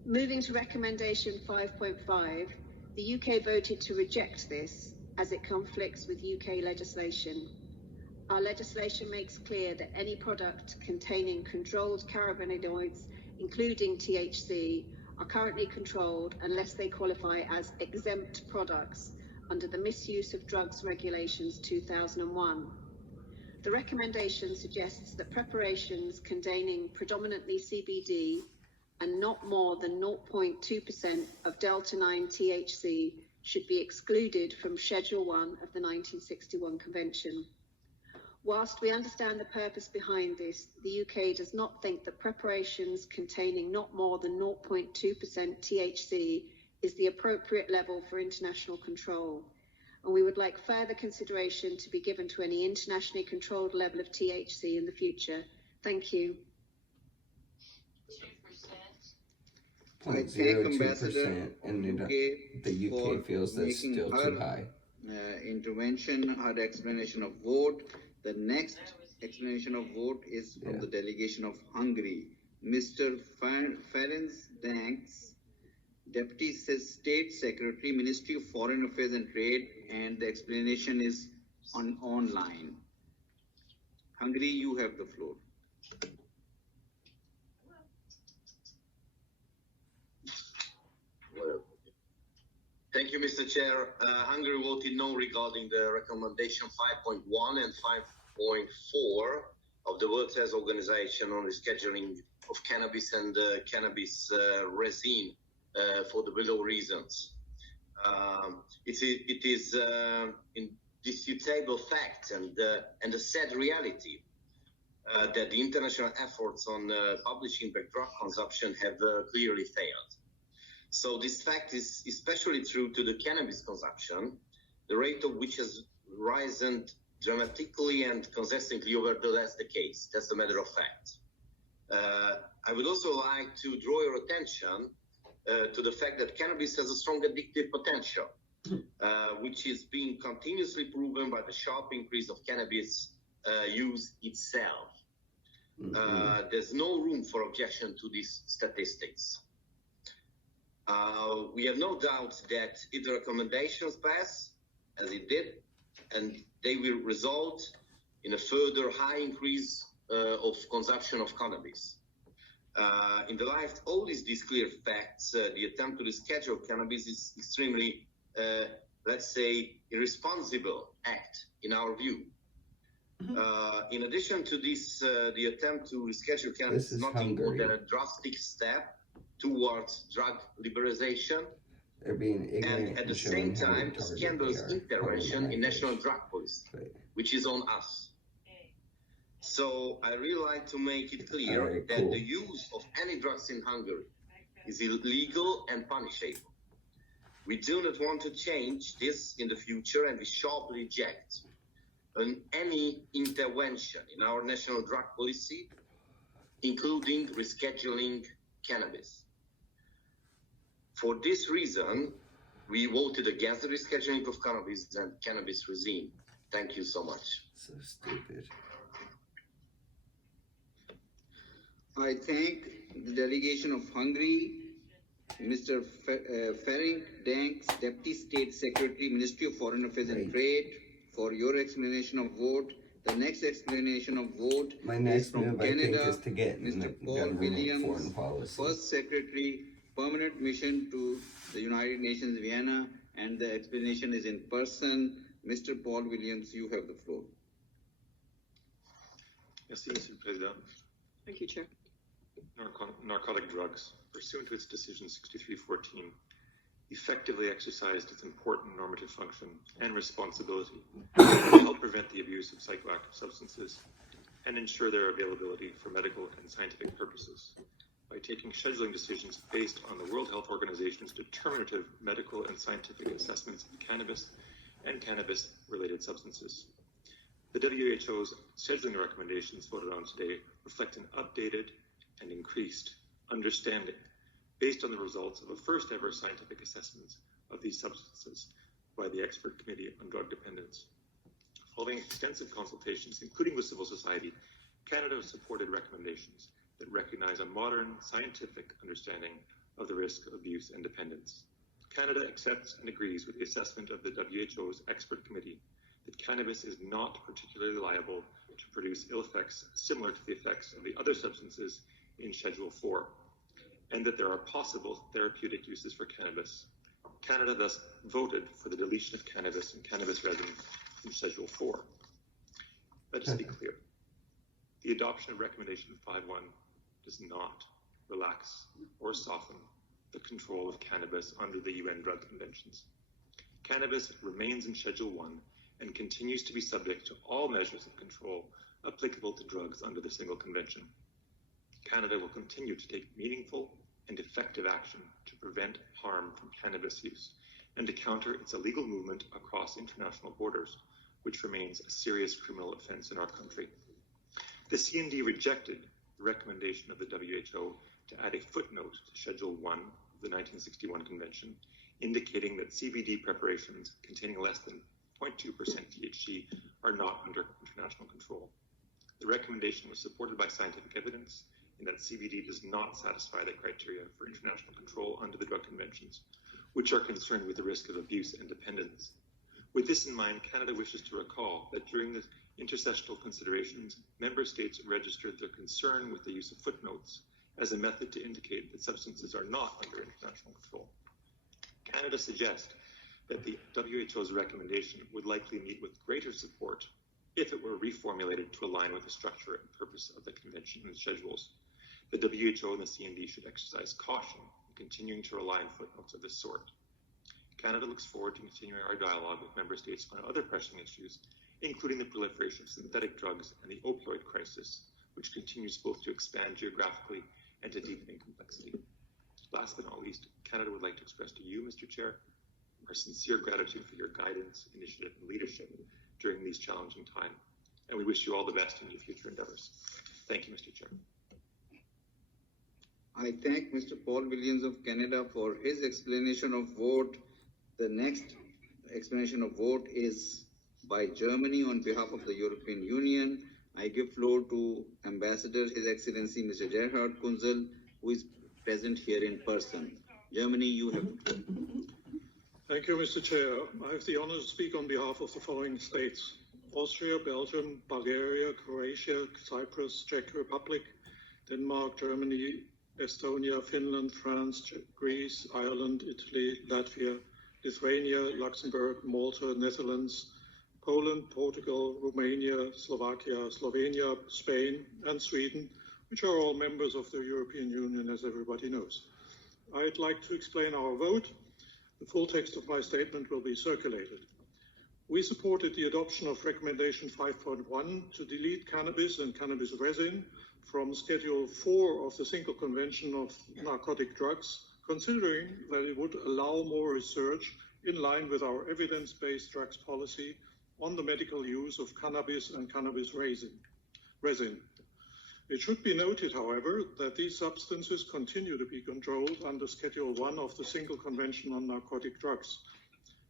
Moving to Recommendation 5.5, the UK voted to reject this as it conflicts with UK legislation. Our legislation makes clear that any product containing controlled cannabinoids, including THC, are currently controlled unless they qualify as exempt products under the Misuse of Drugs Regulations 2001. The recommendation suggests that preparations containing predominantly CBD and not more than 0.2% of Delta-9 THC should be excluded from Schedule 1 of the 1961 Convention. Whilst we understand the purpose behind this, the UK does not think that preparations containing not more than 0.2% THC is the appropriate level for international control, and we would like further consideration to be given to any internationally controlled level of THC in the future. Thank you. 0.02%, and the UK feels that's still too high. Intervention, her explanation of vote. The next explanation of vote is from the delegation of Hungary. Mr. Ferenc Danks, Deputy State Secretary, Ministry of Foreign Affairs and Trade, and the explanation is online. Hungary, you have the floor. Thank you, Mr. Chair. Hungary voted no regarding the recommendation 5.1 and 5.4 of the World Health Organization on rescheduling of cannabis and cannabis resin for the below reasons. It is indisputable fact and a sad reality that the international efforts on publishing the drug consumption have clearly failed. So this fact is especially true to the cannabis consumption, the rate of which has risen dramatically and consistently over the last decades. That's a matter of fact. I would also like to draw your attention to the fact that cannabis has a strong addictive potential, which is being continuously proven by the sharp increase of cannabis use itself. There's no room for objection to these statistics. We have no doubt that if the recommendations pass, as it did, and they will result in a further high increase of consumption of cannabis. In the light of all these clear facts, the attempt to reschedule cannabis is extremely, let's say, irresponsible act in our view. In addition to this, the attempt to reschedule cannabis is nothing more than a drastic step towards drug liberalization, and at the same time, a scandalous intervention in national drug policy, which is on us. So I really like to make it clear that the use of any drugs in Hungary is illegal and punishable. We do not want to change this in the future, and we sharply reject any intervention in our national drug policy, including rescheduling cannabis. For this reason, we voted against the rescheduling of cannabis and cannabis resin. Thank you so much. So stupid. I thank the delegation of Hungary, Mr. Ferenc Danks, Deputy State Secretary, Ministry of Foreign Affairs and Trade, for your explanation of vote. The next explanation of vote My is next from move, I think, Canada, is to get in the Mr. Paul government Williams, foreign policy. First Secretary, Permanent Mission to the United Nations, Vienna, and the explanation is in person. Mr. Paul Williams, you have the floor. Merci, Monsieur le Président. Thank you, Chair. Narcotic drugs, pursuant to its decision 6314, effectively exercised its important normative function and responsibility to help prevent the abuse of psychoactive substances and ensure their availability for medical and scientific purposes by taking scheduling decisions based on the World Health Organization's determinative medical and scientific assessments of cannabis and cannabis-related substances. The WHO's scheduling recommendations voted on today reflect an updated and increased understanding based on the results of a first-ever scientific assessment of these substances by the Expert Committee on Drug Dependence. Following extensive consultations, including with civil society, Canada supported recommendations that recognize a modern scientific understanding of the risk of abuse and dependence. Canada accepts and agrees with the assessment of the WHO's Expert Committee that cannabis is not particularly liable to produce ill effects similar to the effects of the other substances in Schedule 4, and that there are possible therapeutic uses for cannabis. Canada thus voted for the deletion of cannabis and cannabis resin from Schedule 4. Let us be clear. The adoption of Recommendation 5.1 does not relax or soften the control of cannabis under the UN drug conventions. Cannabis remains in Schedule 1 and continues to be subject to all measures of control applicable to drugs under the single convention. Canada will continue to take meaningful and effective action to prevent harm from cannabis use and to counter its illegal movement across international borders, which remains a serious criminal offense in our country. The CND rejected the recommendation of the WHO to add a footnote to Schedule 1 of the 1961 Convention, indicating that CBD preparations containing less than 0.2% THC are not under international control. The recommendation was supported by scientific evidence in that CBD does not satisfy the criteria for international control under the drug conventions, which are concerned with the risk of abuse and dependence. With this in mind, Canada wishes to recall that during the intersessional considerations, member states registered their concern with the use of footnotes as a method to indicate that substances are not under international control. Canada suggests that the WHO's recommendation would likely meet with greater support if it were reformulated to align with the structure and purpose of the convention and schedules. The WHO and the CND should exercise caution in continuing to rely on footnotes of this sort. Canada looks forward to continuing our dialogue with member states on other pressing issues, including the proliferation of synthetic drugs and the opioid crisis, which continues both to expand geographically and to deepen in complexity. Last but not least, Canada would like to express to you, Mr. Chair, our sincere gratitude for your guidance, initiative, and leadership during these challenging times, and we wish you all the best in your future endeavors. Thank you, Mr. Chair. I thank Mr. Paul Williams of Canada for his explanation of vote. The next explanation of vote is by Germany on behalf of the European Union. I give floor to Ambassador, His Excellency Mr. Gerhard Kunzel, who is present here in person. Germany, you have the floor. Thank you, Mr. Chair. I have the honor to speak on behalf of the following states: Austria, Belgium, Bulgaria, Croatia, Cyprus, Czech Republic, Denmark, Germany, Estonia, Finland, France, Greece, Ireland, Italy, Latvia, Lithuania, Luxembourg, Malta, Netherlands, Poland, Portugal, Romania, Slovakia, Slovenia, Spain, and Sweden, which are all members of the European Union, as everybody knows. I'd like to explain our vote. The full text of my statement will be circulated. We supported the adoption of Recommendation 5.1 to delete cannabis and cannabis resin from Schedule 4 of the Single Convention of Narcotic Drugs, considering that it would allow more research in line with our evidence-based drugs policy on the medical use of cannabis and cannabis resin. It should be noted, however, that these substances continue to be controlled under Schedule 1 of the Single Convention on Narcotic Drugs.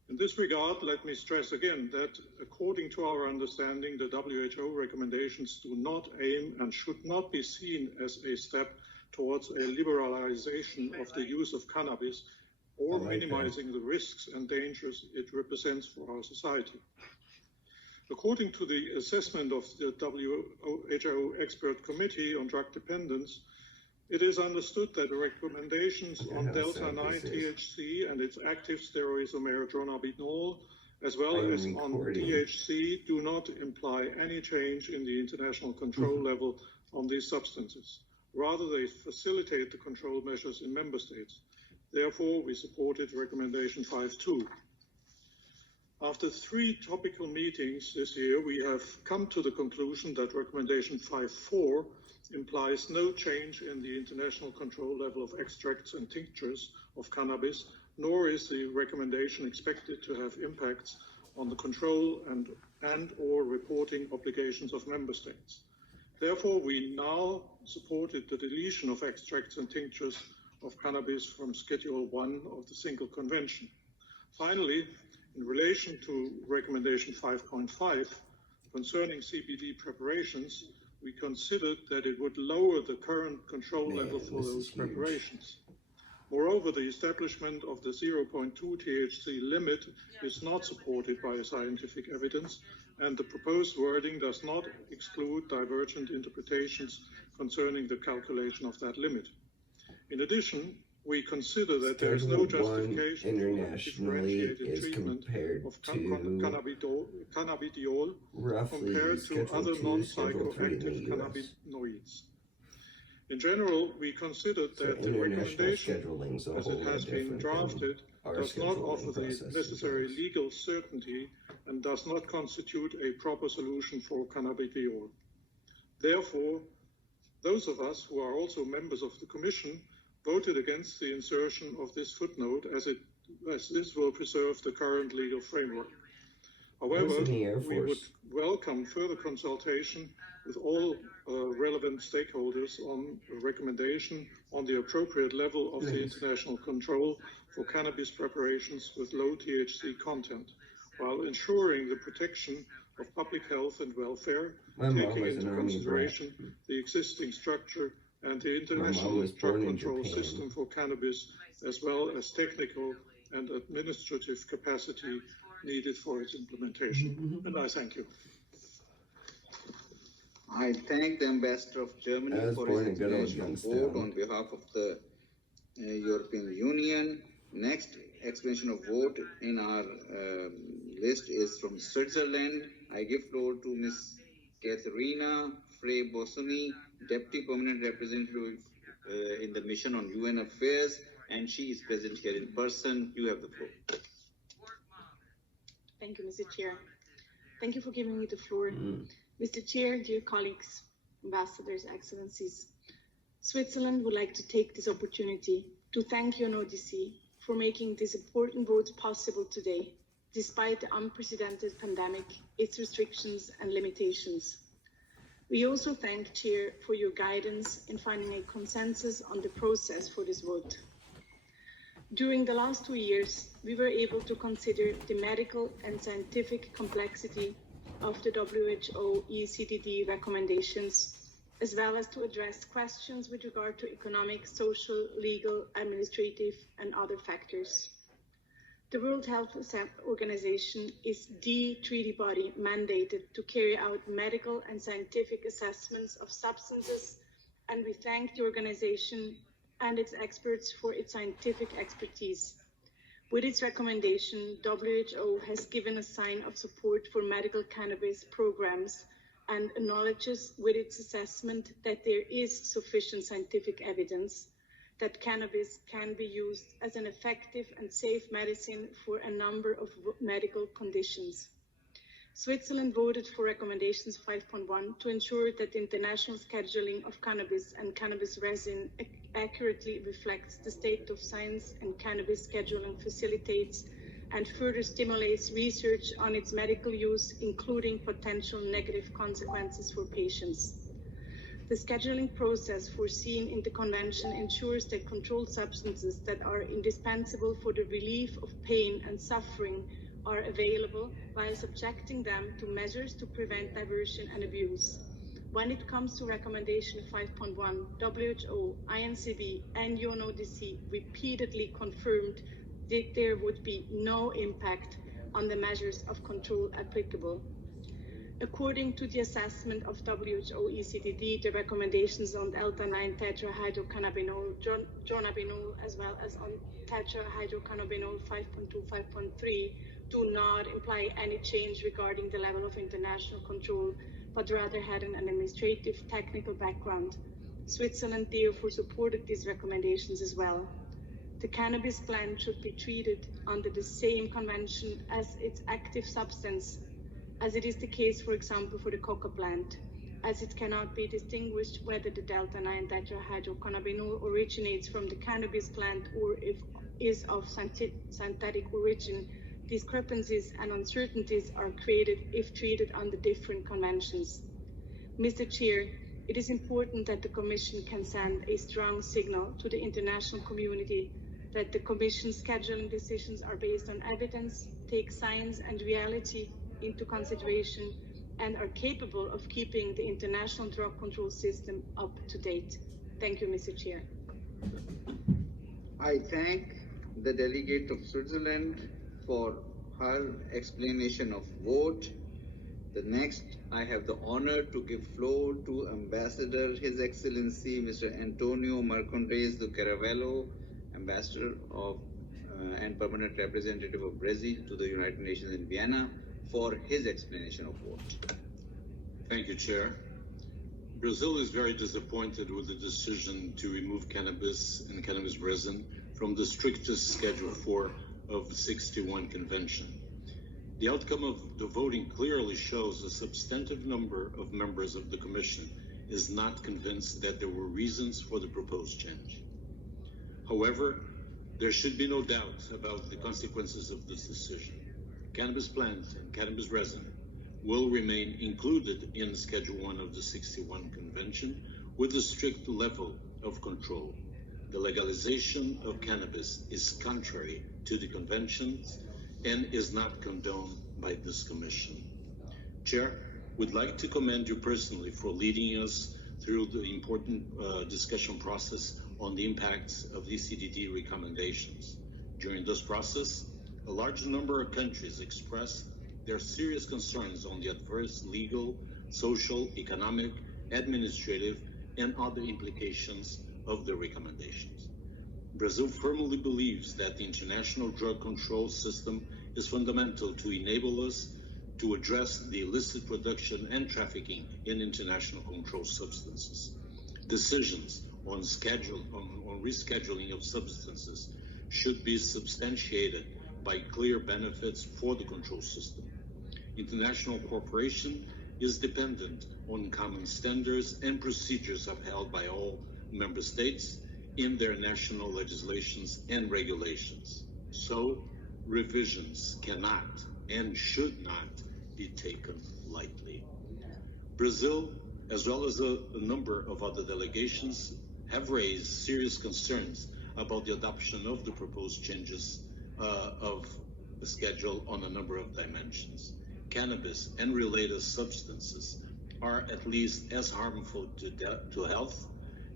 In this regard, let me stress again that, according to our understanding, the WHO recommendations do not aim and should not be seen as a step towards a liberalization of the use of cannabis or minimizing the risks and dangers it represents for our society. According to the assessment of the WHO Expert Committee on Drug Dependence, it is understood that the recommendations on delta-9 THC and its active steroid dronabinol, as well as on THC, do not imply any change in the international control level on these substances. Rather, they facilitate the control measures in member states. Therefore, we supported recommendation 5.2. After 3 topical meetings this year, we have come to the conclusion that recommendation 5.4 implies no change in the international control level of extracts and tinctures of cannabis, nor is the recommendation expected to have impacts on the control and or reporting obligations of member states. Therefore, we now supported the deletion of extracts and tinctures of cannabis from Schedule 1 of the Single Convention. Finally, in relation to recommendation 5.5 concerning CBD preparations, we considered that it would lower the current control level for those preparations. Moreover, the establishment of the 0.2 THC limit is not supported by scientific evidence, and the proposed wording does not exclude divergent interpretations concerning the calculation of that limit. In addition, we consider that there is no justification for differentiated treatment of cannabidiol compared to other non-psychoactive cannabinoids. In general, we considered that the recommendation, as it has been drafted, does not offer the necessary legal certainty and does not constitute a proper solution for cannabidiol. Therefore, those of us who are also members of the Commission voted against the insertion of this footnote as this will preserve the current legal framework. However, we would welcome further consultation with all relevant stakeholders on a recommendation on the appropriate level of the international control for cannabis preparations with low THC content, while ensuring the protection of public health and welfare, taking into consideration the existing structure and the international drug control system for cannabis, as well as technical and administrative capacity needed for its implementation. And I thank you. I thank the Ambassador of Germany for his explanation of vote on behalf of the European Union. Next explanation of vote in our list is from Switzerland. I give floor to Ms. Katharina Frey-Bossoni, Deputy Permanent Representative in the Mission on UN Affairs, and she is present here in person. You have the floor. Thank you, Mr. Chair. Thank you for giving me the floor. Mr. Chair, dear colleagues, ambassadors, excellencies, Switzerland would like to take this opportunity to thank UNODC for making this important vote possible today, despite the unprecedented pandemic, its restrictions and limitations. We also thank Chair for your guidance in finding a consensus on the process for this vote. During the last 2 years, we were able to consider the medical and scientific complexity of the WHO ECDD recommendations, as well as to address questions with regard to economic, social, legal, administrative, and other factors. The World Health Organization is the treaty body mandated to carry out medical and scientific assessments of substances, and we thank the organization and its experts for its scientific expertise. With its recommendation, WHO has given a sign of support for medical cannabis programs and acknowledges with its assessment that there is sufficient scientific evidence that cannabis can be used as an effective and safe medicine for a number of medical conditions. Switzerland voted for recommendations 5.1 to ensure that the international scheduling of cannabis and cannabis resin accurately reflects the state of science, and cannabis scheduling facilitates and further stimulates research on its medical use, including potential negative consequences for patients. The scheduling process foreseen in the Convention ensures that controlled substances that are indispensable for the relief of pain and suffering are available, while subjecting them to measures to prevent diversion and abuse. When it comes to recommendation 5.1, WHO, INCB, and UNODC repeatedly confirmed that there would be no impact on the measures of control applicable. According to the assessment of WHO ECDD, the recommendations on delta-9 tetrahydrocannabinol, dronabinol, as well as on tetrahydrocannabinol 5.2, 5.3 do not imply any change regarding the level of international control, but rather had an administrative technical background. Switzerland therefore supported these recommendations as well. The cannabis plant should be treated under the same convention as its active substance, as it is the case, for example, for the coca plant, as it cannot be distinguished whether the delta-9 tetrahydrocannabinol originates from the cannabis plant or if is of synthetic origin. Discrepancies and uncertainties are created if treated under different conventions. Mr. Chair, it is important that the Commission can send a strong signal to the international community that the Commission's scheduling decisions are based on evidence, take science and reality into consideration, and are capable of keeping the international drug control system up to date. Thank you, Mr. Chair. I thank the delegate of Switzerland for her explanation of vote. The next, I have the honor to give floor to Ambassador His Excellency Mr. Antonio Marcondes do Caravello, Ambassador of and Permanent Representative of Brazil to the United Nations in Vienna, for his explanation of vote. Thank you, Chair. Brazil is very disappointed with the decision to remove cannabis and cannabis resin from the strictest Schedule 4 of the 61 Convention. The outcome of the voting clearly shows a substantive number of members of the Commission is not convinced that there were reasons for the proposed change. However, there should be no doubt about the consequences of this decision. Cannabis plant and cannabis resin will remain included in Schedule 1 of the 61 Convention with a strict level of control. The legalization of cannabis is contrary to the conventions and is not condoned by this Commission. Chair, we'd like to commend you personally for leading us through the important discussion process on the impacts of the ECDD recommendations. During this process, a large number of countries expressed their serious concerns on the adverse legal, social, economic, administrative, and other implications of the recommendations. Brazil firmly believes that the international drug control system is fundamental to enable us to address the illicit production and trafficking in international controlled substances. Decisions on rescheduling of substances should be substantiated by clear benefits for the control system. International cooperation is dependent on common standards and procedures upheld by all member states in their national legislations and regulations. So, revisions cannot and should not be taken lightly. Brazil, as well as a number of other delegations, have raised serious concerns about the adoption of the proposed changes of the schedule on a number of dimensions. Cannabis and related substances are at least as harmful to health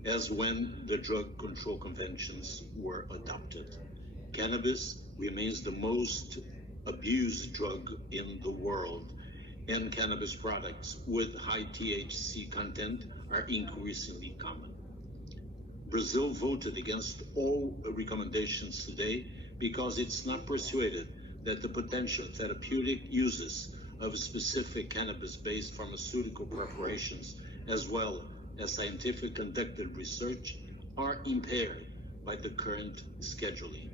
as when the drug control conventions were adopted. Cannabis remains the most abused drug in the world, and cannabis products with high THC content are increasingly common. Brazil voted against all recommendations today because it's not persuaded that the potential therapeutic uses of specific cannabis-based pharmaceutical preparations, as well as scientific conducted research, are impaired by the current scheduling,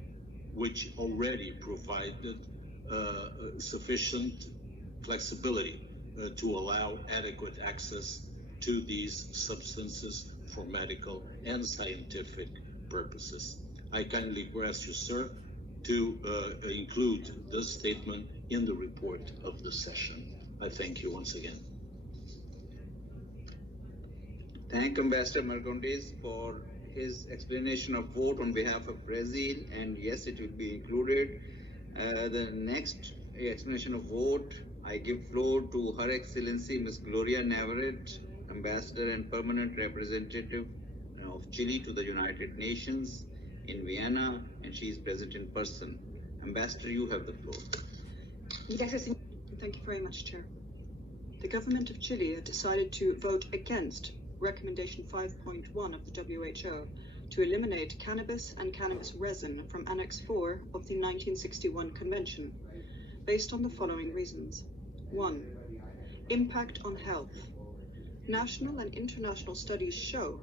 which already provided sufficient flexibility to allow adequate access to these substances for medical and scientific purposes. I kindly request you, sir, to include this statement in the report of the session. I thank you once again. Thank Ambassador Marcondes for his explanation of vote on behalf of Brazil, and yes, it will be included. The next explanation of vote, I give floor to Her Excellency Ms. Gloria Navarrete, Ambassador and Permanent Representative of Chile to the United Nations in Vienna, and she is present in person. Ambassador, you have the floor. Thank you very much, Chair. the government of Chile decided to vote against Recommendation 5.1 of the WHO to eliminate cannabis and cannabis resin from Annex 4 of the 1961 Convention, based on the following reasons. 1. Impact on health. National and international studies show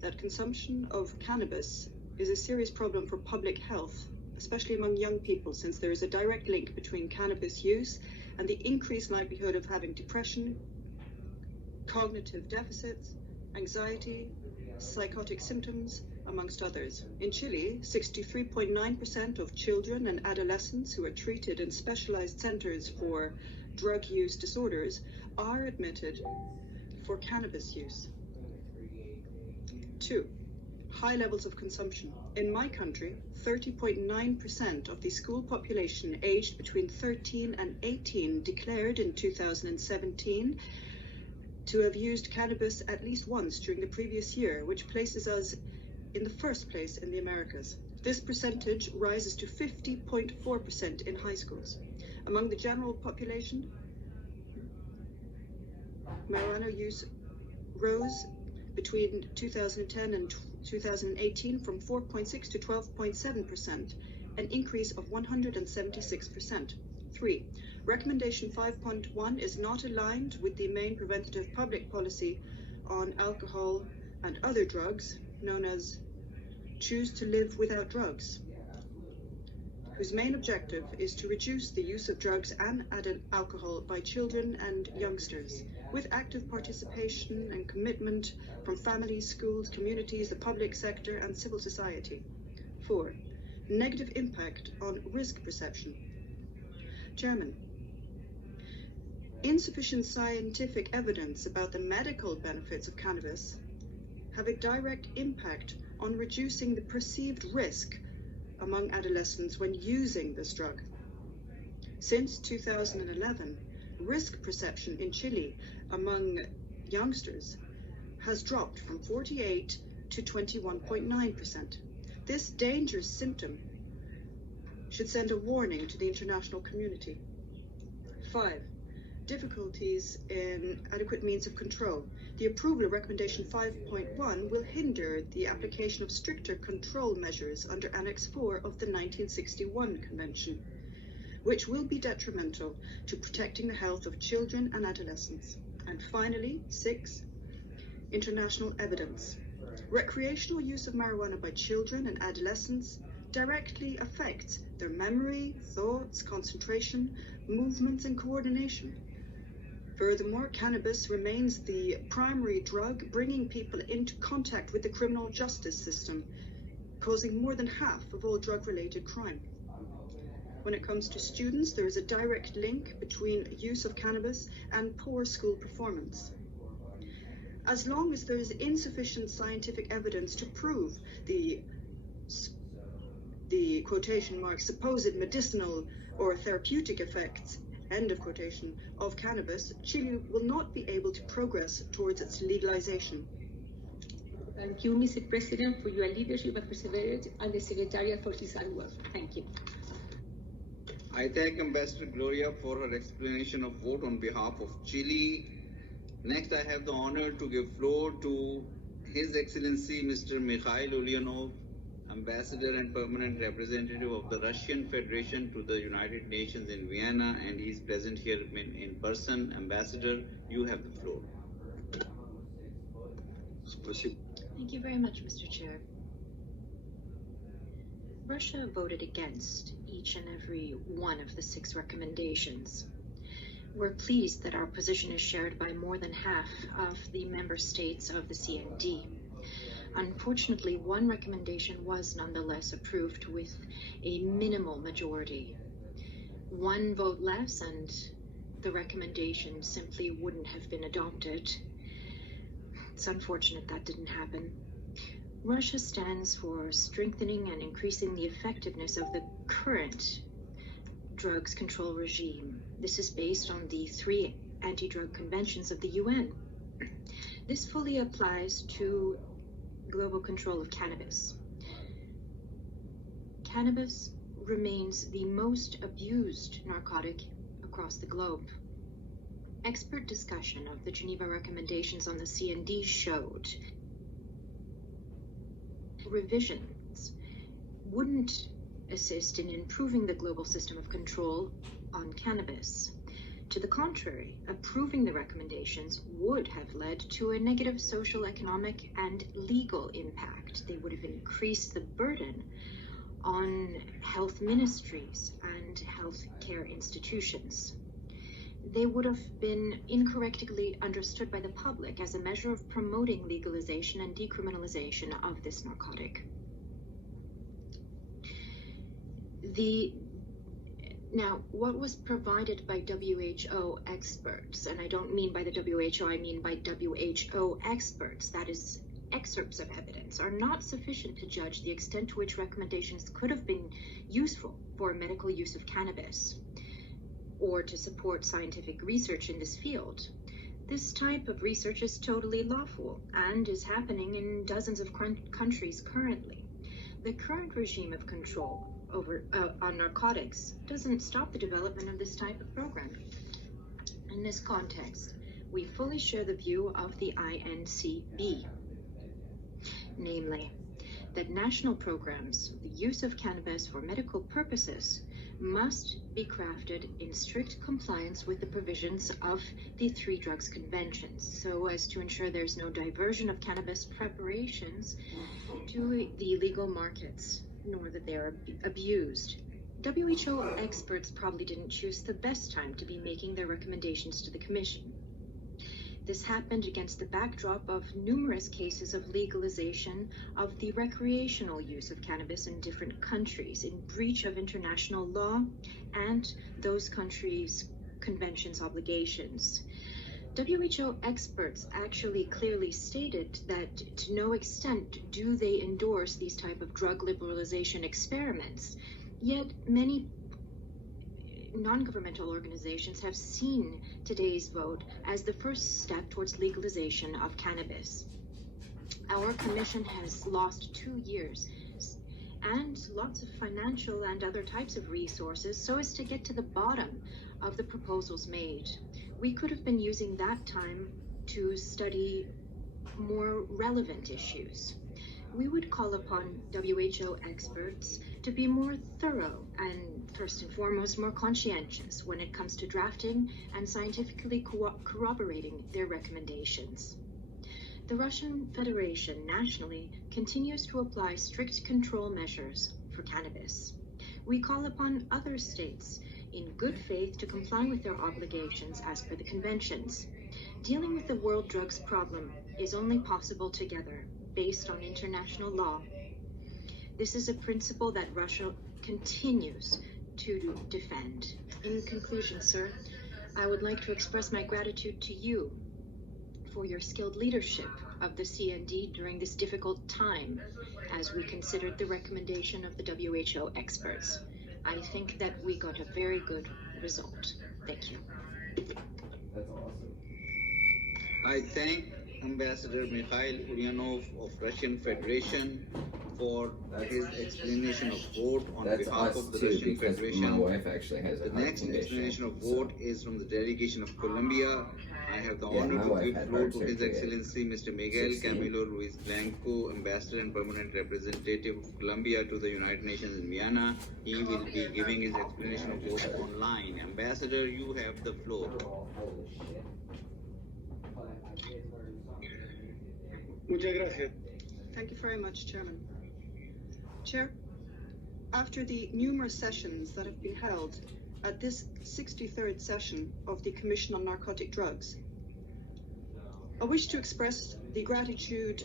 that consumption of cannabis is a serious problem for public health, especially among young people, since there is a direct link between cannabis use and the increased likelihood of having depression, cognitive deficits, anxiety, psychotic symptoms, amongst others. In Chile, 63.9% of children and adolescents who are treated in specialized centers for drug use disorders are admitted for cannabis use. 2. High levels of consumption. In my country, 30.9% of the school population aged between 13 and 18 declared in 2017 to have used cannabis at least once during the previous year, which places us in the first place in the Americas. This percentage rises to 50.4% in high schools. Among the general population, marijuana use rose between 2010 and 2018 from 4.6 to 12.7%, an increase of 176%. 3. Recommendation 5.1 is not aligned with the main preventative public policy on alcohol and other drugs, known as Choose to Live Without Drugs, whose main objective is to reduce the use of drugs and alcohol by children and youngsters, with active participation and commitment from families, schools, communities, the public sector, and civil society. 4. Negative impact on risk perception. Chairman, insufficient scientific evidence about the medical benefits of cannabis have a direct impact on reducing the perceived risk among adolescents when using this drug. Since 2011, risk perception in Chile among youngsters has dropped from 48 to 21.9%. This dangerous symptom should send a warning to the international community. 5. Difficulties in adequate means of control. The approval of Recommendation 5.1 will hinder the application of stricter control measures under Annex 4 of the 1961 Convention, which will be detrimental to protecting the health of children and adolescents. And finally, 6. International evidence. Recreational use of marijuana by children and adolescents directly affects their memory, thoughts, concentration, movements, and coordination. Furthermore, cannabis remains the primary drug bringing people into contact with the criminal justice system, causing more than half of all drug-related crime. When it comes to students, there is a direct link between use of cannabis and poor school performance. As long as there is insufficient scientific evidence to prove the quotation marks supposed medicinal or therapeutic effects, end of quotation, of cannabis, Chile will not be able to progress towards its legalization. Thank you, Mr. President, for your leadership and perseverance, and the Secretariat for his hard work. Thank you. I thank Ambassador Gloria for her explanation of vote on behalf of Chile. Next, I have the honor to give floor to His Excellency Mr. Mikhail Ulyanov, Ambassador and Permanent Representative of the Russian Federation to the United Nations in Vienna, and he is present here in person. Ambassador, you have the floor. Thank you very much, Mr. Chair. Russia voted against each and every one of the 6 recommendations. We're pleased that our position is shared by more than half of the member states of the CND. Unfortunately, one recommendation was nonetheless approved with a minimal majority. 1 vote less and the recommendation simply wouldn't have been adopted. It's unfortunate that didn't happen. Russia stands for strengthening and increasing the effectiveness of the current drugs control regime. This is based on the 3 anti-drug conventions of the UN. This fully applies to global control of cannabis. Cannabis remains the most abused narcotic across the globe. Expert discussion of the Geneva recommendations on the CND showed revisions wouldn't assist in improving the global system of control on cannabis. To the contrary, approving the recommendations would have led to a negative social, economic, and legal impact. They would have increased the burden on health ministries and healthcare institutions. They would have been incorrectly understood by the public as a measure of promoting legalization and decriminalization of this narcotic. Now, what was provided by WHO experts, and I don't mean by the WHO, I mean by WHO experts, that is, excerpts of evidence, are not sufficient to judge the extent to which recommendations could have been useful for medical use of cannabis or to support scientific research in this field. This type of research is totally lawful and is happening in dozens of countries currently. The current regime of control on narcotics doesn't stop the development of this type of program. In this context, we fully share the view of the INCB, namely, that national programs of the use of cannabis for medical purposes must be crafted in strict compliance with the provisions of the Three Drugs Conventions, so as to ensure there's no diversion of cannabis preparations to the illegal markets, nor that they are abused. WHO experts probably didn't choose the best time to be making their recommendations to the Commission. This happened against the backdrop of numerous cases of legalization of the recreational use of cannabis in different countries in breach of international law and those countries' conventions obligations. WHO experts actually clearly stated that to no extent do they endorse these type of drug liberalization experiments, yet many non-governmental organizations have seen today's vote as the first step towards legalization of cannabis. Our commission has lost 2 years and lots of financial and other types of resources so as to get to the bottom of the proposals made. We could have been using that time to study more relevant issues. We would call upon WHO experts to be more thorough and, first and foremost, more conscientious when it comes to drafting and scientifically corroborating their recommendations. The Russian Federation nationally continues to apply strict control measures for cannabis. We call upon other states in good faith to comply with their obligations as per the conventions. Dealing with the world drugs problem is only possible together, based on international law. This is a principle that Russia continues to defend. In conclusion, sir, I would like to express my gratitude to you for your skilled leadership of the CND during this difficult time as we considered the recommendation of the WHO experts. I think that we got a very good result. Thank you. That's awesome. I thank Ambassador Mikhail Ulyanov of Russian Federation for his explanation of vote on behalf of the Russian Federation. My wife actually has the next explanation of vote is from the delegation of Colombia. I have the honor to give floor to His Excellency Mr. Miguel Camilo Ruiz Blanco, Ambassador and Permanent Representative of Colombia to the United Nations in Vienna. He will be giving his explanation of vote online. Ambassador, you have the floor. Muchas gracias. Thank you very much, Chairman. Chair, after the numerous sessions that have been held at this 63rd session of the Commission on Narcotic Drugs, I wish to express the gratitude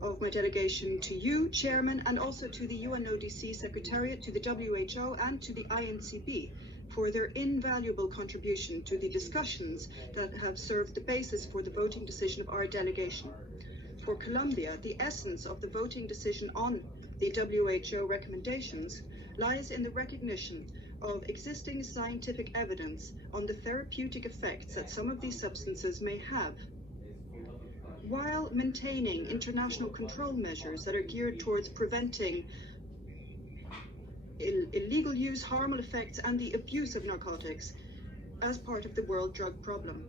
of my delegation to you, Chairman, and also to the UNODC Secretariat, to the WHO, and to the INCB for their invaluable contribution to the discussions that have served the basis for the voting decision of our delegation. For Colombia, the essence of the voting decision on the WHO recommendations lies in the recognition of existing scientific evidence on the therapeutic effects that some of these substances may have, while maintaining international control measures that are geared towards preventing illegal use, harmful effects, and the abuse of narcotics as part of the world drug problem.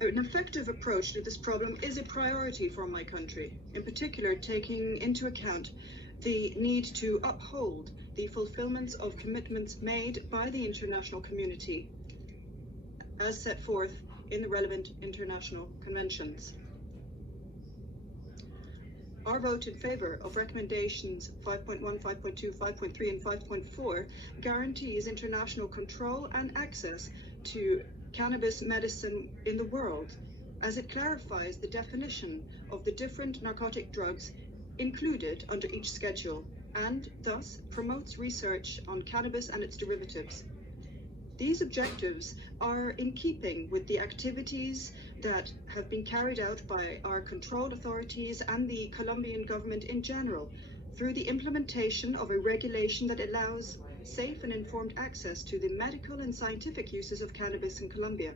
An effective approach to this problem is a priority for my country, in particular taking into account the need to uphold the fulfillment of commitments made by the international community as set forth in the relevant international conventions. Our vote in favor of recommendations 5.1, 5.2, 5.3, and 5.4 guarantees international control and access to cannabis medicine in the world, as it clarifies the definition of the different narcotic drugs included under each schedule, and thus promotes research on cannabis and its derivatives. These objectives are in keeping with the activities that have been carried out by our control authorities and the Colombian government in general through the implementation of a regulation that allows safe and informed access to the medical and scientific uses of cannabis in Colombia.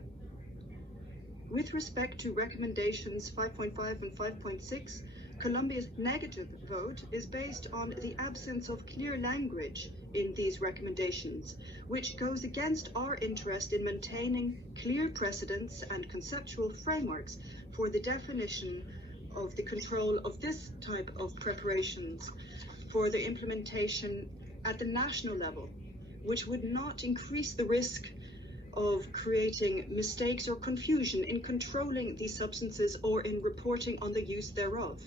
With respect to recommendations 5.5 and 5.6, Colombia's negative vote is based on the absence of clear language in these recommendations, which goes against our interest in maintaining clear precedents and conceptual frameworks for the definition of the control of this type of preparations for the implementation at the national level, which would not increase the risk of creating mistakes or confusion in controlling these substances or in reporting on the use thereof.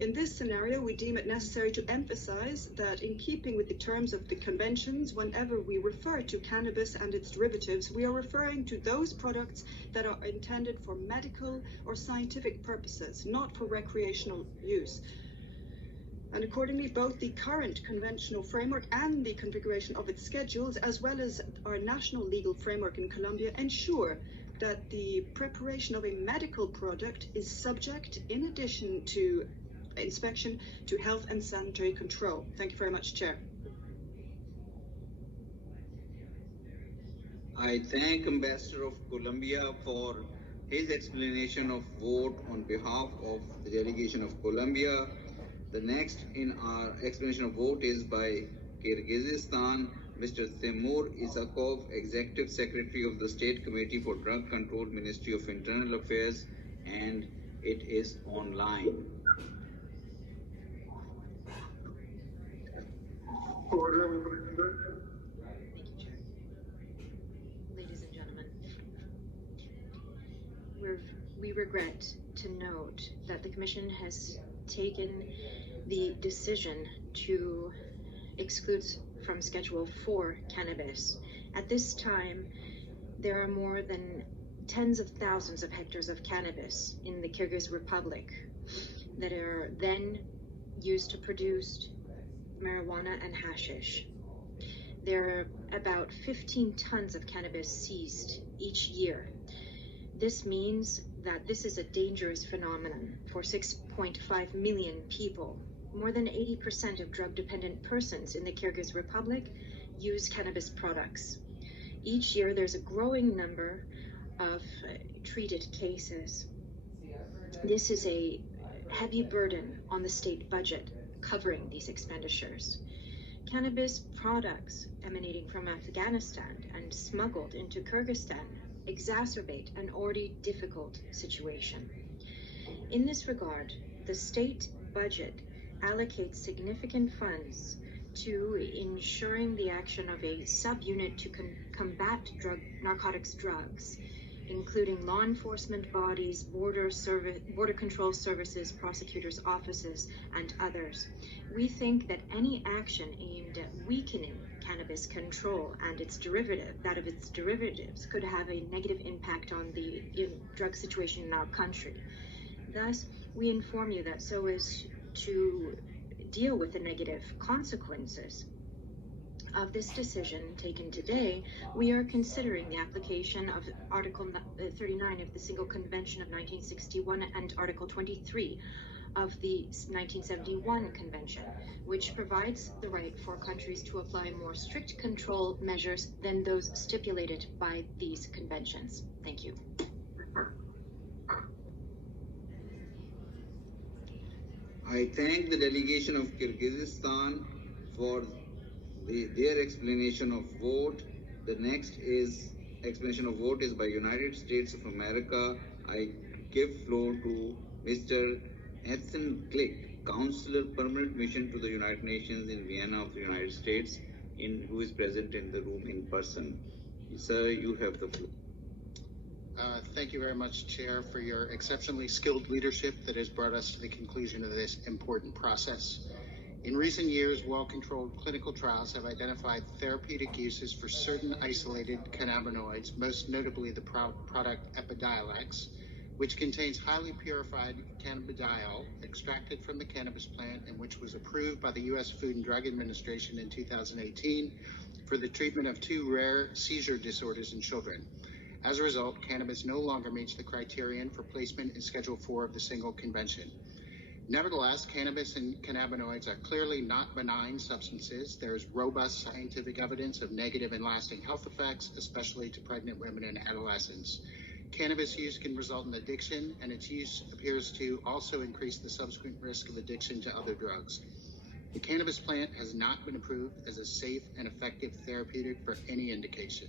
In this scenario, we deem it necessary to emphasize that in keeping with the terms of the conventions, whenever we refer to cannabis and its derivatives, we are referring to those products that are intended for medical or scientific purposes, not for recreational use. And accordingly, both the current conventional framework and the configuration of its schedules, as well as our national legal framework in Colombia, ensure that the preparation of a medical product is subject, in addition to inspection, to health and sanitary control. Thank you very much, Chair. I thank Ambassador of Colombia for his explanation of vote on behalf of the delegation of Colombia. The next in our explanation of vote is by Kyrgyzstan, Mr. Timur Isakov, Executive Secretary of the State Committee for Drug Control, Ministry of Internal Affairs, and it is online. Ladies and gentlemen, we regret to note that the Commission has taken the decision to exclude from Schedule 4 cannabis. At this time, there are more than tens of thousands of hectares of cannabis in the Kyrgyz Republic that are then used to produce marijuana and hashish. There are about 15 tons of cannabis seized each year. This means that this is a dangerous phenomenon for 6.5 million people. More than 80% of drug-dependent persons in the Kyrgyz Republic use cannabis products. Each year, there's a growing number of treated cases. This is a heavy burden on the state budget covering these expenditures. Cannabis products emanating from Afghanistan and smuggled into Kyrgyzstan exacerbate an already difficult situation. In this regard, the state budget allocates significant funds to ensuring the action of a subunit to combat narcotics drugs, including law enforcement bodies, border control services, prosecutors' offices, and others. We think that any action aimed at weakening cannabis control and its derivatives could have a negative impact on the drug situation in our country. Thus, we inform you that so as to deal with the negative consequences of this decision taken today, we are considering the application of Article 39 of the Single Convention of 1961 and Article 23 of the 1971 Convention, which provides the right for countries to apply more strict control measures than those stipulated by these conventions. Thank you. I thank the delegation of Kyrgyzstan for their explanation of vote. The next explanation of vote is by United States of America, I give floor to Mr. Ethan Glick, Counselor Permanent Mission to the United Nations in Vienna of the United States, who is present in the room in person. Sir, you have the floor. Thank you very much, Chair, for your exceptionally skilled leadership that has brought us to the conclusion of this important process. In recent years, well-controlled clinical trials have identified therapeutic uses for certain isolated cannabinoids, most notably the product Epidiolex, which contains highly purified cannabidiol extracted from the cannabis plant and which was approved by the U.S. Food and Drug Administration in 2018 for the treatment of 2 rare seizure disorders in children. As a result, cannabis no longer meets the criterion for placement in Schedule 4 of the Single Convention. Nevertheless, cannabis and cannabinoids are clearly not benign substances. There is robust scientific evidence of negative and lasting health effects, especially to pregnant women and adolescents. Cannabis use can result in addiction, and its use appears to also increase the subsequent risk of addiction to other drugs. The cannabis plant has not been approved as a safe and effective therapeutic for any indication.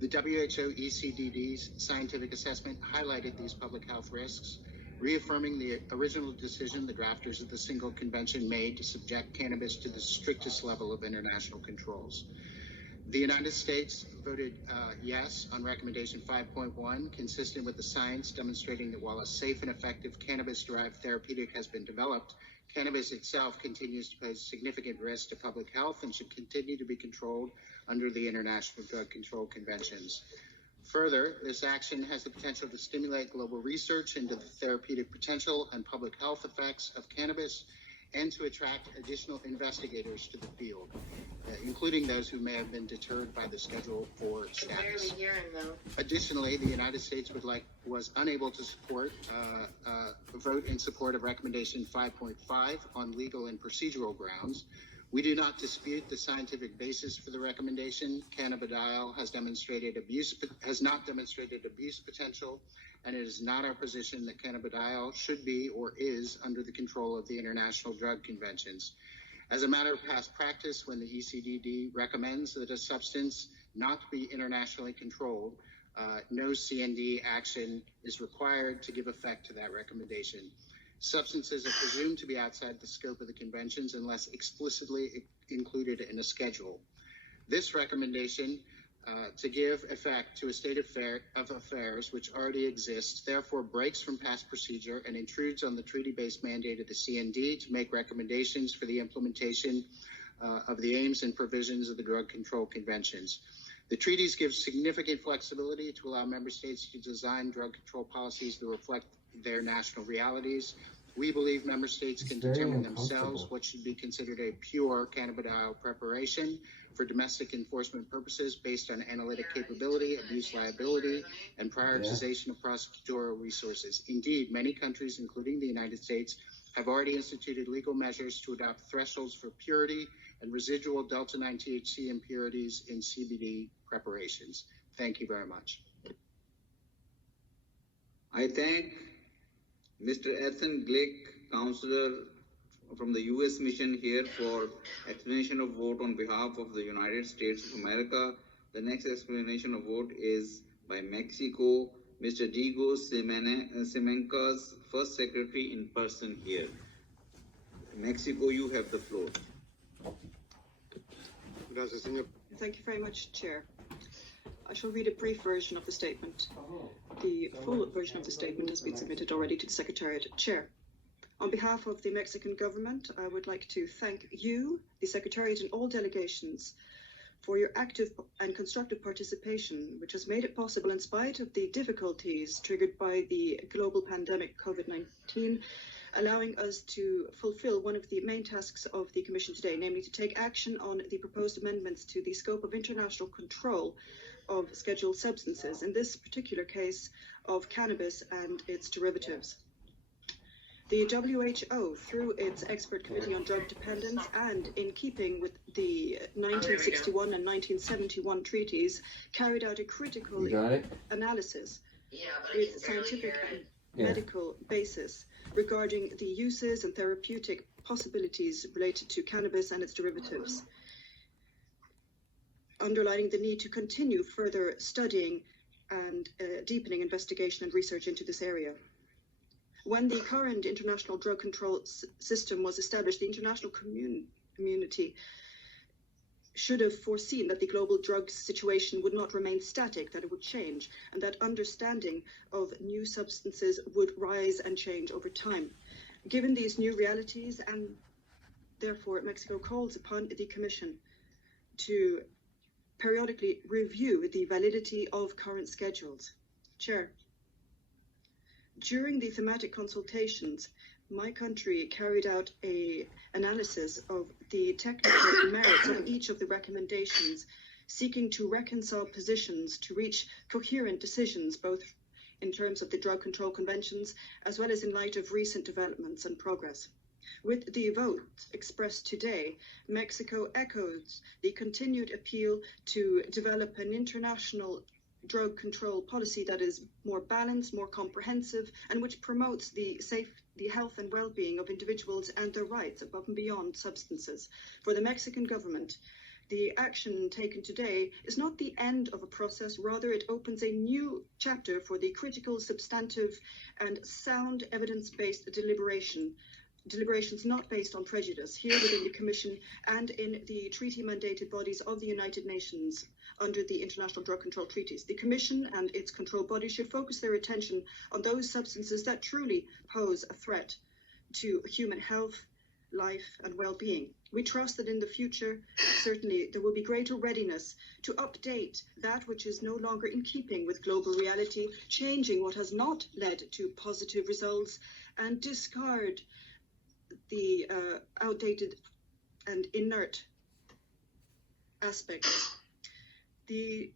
The WHO ECDD's scientific assessment highlighted these public health risks, reaffirming the original decision the drafters of the Single Convention made to subject cannabis to the strictest level of international controls. The United States voted yes on Recommendation 5.1, consistent with the science demonstrating that while a safe and effective cannabis-derived therapeutic has been developed, cannabis itself continues to pose significant risk to public health and should continue to be controlled under the International Drug Control Conventions. Further, this action has the potential to stimulate global research into the therapeutic potential and public health effects of cannabis and to attract additional investigators to the field, including those who may have been deterred by the Schedule 4 status. Additionally, the United States was unable to support vote in support of Recommendation 5.5 on legal and procedural grounds. We do not dispute the scientific basis for the recommendation. Cannabidiol has not demonstrated abuse potential, and it is not our position that cannabidiol should be or is under the control of the International Drug Conventions. As a matter of past practice, when the ECDD recommends that a substance not be internationally controlled, no CND action is required to give effect to that recommendation. Substances are presumed to be outside the scope of the conventions unless explicitly included in a schedule. This recommendation to give effect to a state of affairs which already exists therefore breaks from past procedure and intrudes on the treaty-based mandate of the CND to make recommendations for the implementation of the aims and provisions of the drug control conventions. The treaties give significant flexibility to allow member states to design drug control policies that reflect their national realities. We believe member states can determine themselves what should be considered a pure cannabidiol preparation for domestic enforcement purposes based on analytic capability, abuse liability, and prioritization of prosecutorial resources. Indeed, many countries, including the United States, have already instituted legal measures to adopt thresholds for purity and residual delta-9 THC impurities in CBD preparations. Thank you very much. I thank Mr. Ethan Glick, Counselor from the U.S. Mission here for explanation of vote on behalf of the United States of America. The next explanation of vote is by Mexico, Mr. Diego Semenca's First Secretary in person here. Mexico, you have the floor. Thank you very much, Chair. I shall read a brief version of the statement. The full version of the statement has been submitted already to the Secretariat. Chair, on behalf of the Mexican government, I would like to thank you, the Secretariat, and all delegations for your active and constructive participation, which has made it possible, in spite of the difficulties triggered by the global pandemic COVID-19, allowing us to fulfill one of the main tasks of the Commission today, namely to take action on the proposed amendments to the scope of international control of scheduled substances, in this particular case of cannabis and its derivatives. The WHO, through its Expert Committee on Drug Dependence and in keeping with the 1961 and 1971 treaties, carried out a critical analysis with scientific and medical basis regarding the uses and therapeutic possibilities related to cannabis and its derivatives, underlining the need to continue further studying and deepening investigation and research into this area. When the current international drug control system was established, the international community should have foreseen that the global drug situation would not remain static, that it would change, and that understanding of new substances would rise and change over time. Given these new realities, and therefore Mexico calls upon the Commission to periodically review the validity of current schedules. Chair, during the thematic consultations, my country carried out an analysis of the technical merits of each of the recommendations, seeking to reconcile positions to reach coherent decisions, both in terms of the drug control conventions, as well as in light of recent developments and progress. With the vote expressed today, Mexico echoes the continued appeal to develop an international drug control policy that is more balanced, more comprehensive, and which promotes the health and well-being of individuals and their rights above and beyond substances. For the Mexican government, the action taken today is not the end of a process, rather it opens a new chapter for the critical, substantive, and sound evidence-based deliberations not based on prejudice here within the Commission and in the treaty-mandated bodies of the United Nations under the International Drug Control Treaties. The Commission and its control bodies should focus their attention on those substances that truly pose a threat to human health, life, and well-being. We trust that in the future, certainly, there will be greater readiness to update that which is no longer in keeping with global reality, changing what has not led to positive results, and discard the outdated and inert aspects. The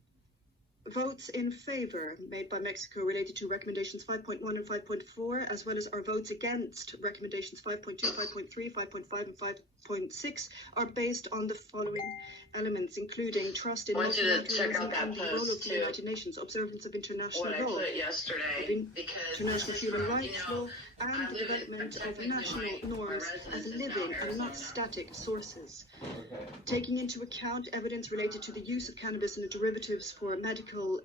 votes in favor made by Mexico related to recommendations 5.1 and 5.4, as well as our votes against recommendations 5.2, 5.3, 5.5, and 5.6 are based on the following elements, including trust in multilateralism and the role of the United Nations, observance of international law, international human rights law, and the development of national norms as living and not static sources. Taking into account evidence related to the use of cannabis and the derivatives for medical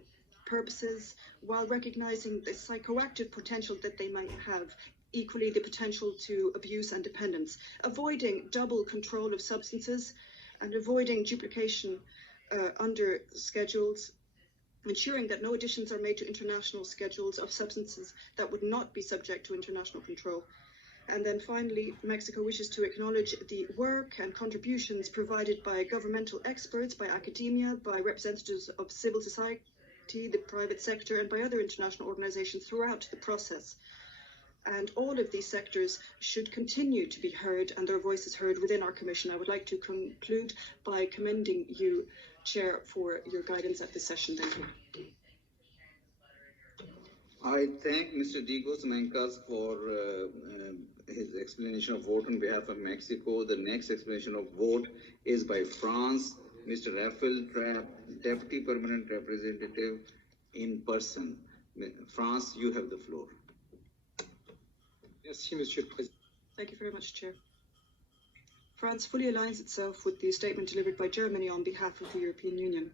purposes, while recognizing the psychoactive potential that they might have, equally the potential to abuse and dependence, avoiding double control of substances and avoiding duplication under schedules, ensuring that no additions are made to international schedules of substances that would not be subject to international control. And then finally, Mexico wishes to acknowledge the work and contributions provided by governmental experts, by academia, by representatives of civil society, the private sector, and by other international organizations throughout the process. And all of these sectors should continue to be heard and their voices heard within our Commission. I would like to conclude by commending you, Chair, for your guidance at this session. Thank you. I thank Mr. Digos Mencas for his explanation of vote on behalf of Mexico. The next explanation of vote is by France. Mr. Raphael Trapp, Deputy Permanent Representative in person. France, you have the floor. Merci, Monsieur le Président. Thank you very much, Chair. France fully aligns itself with the statement delivered by Germany on behalf of the European Union.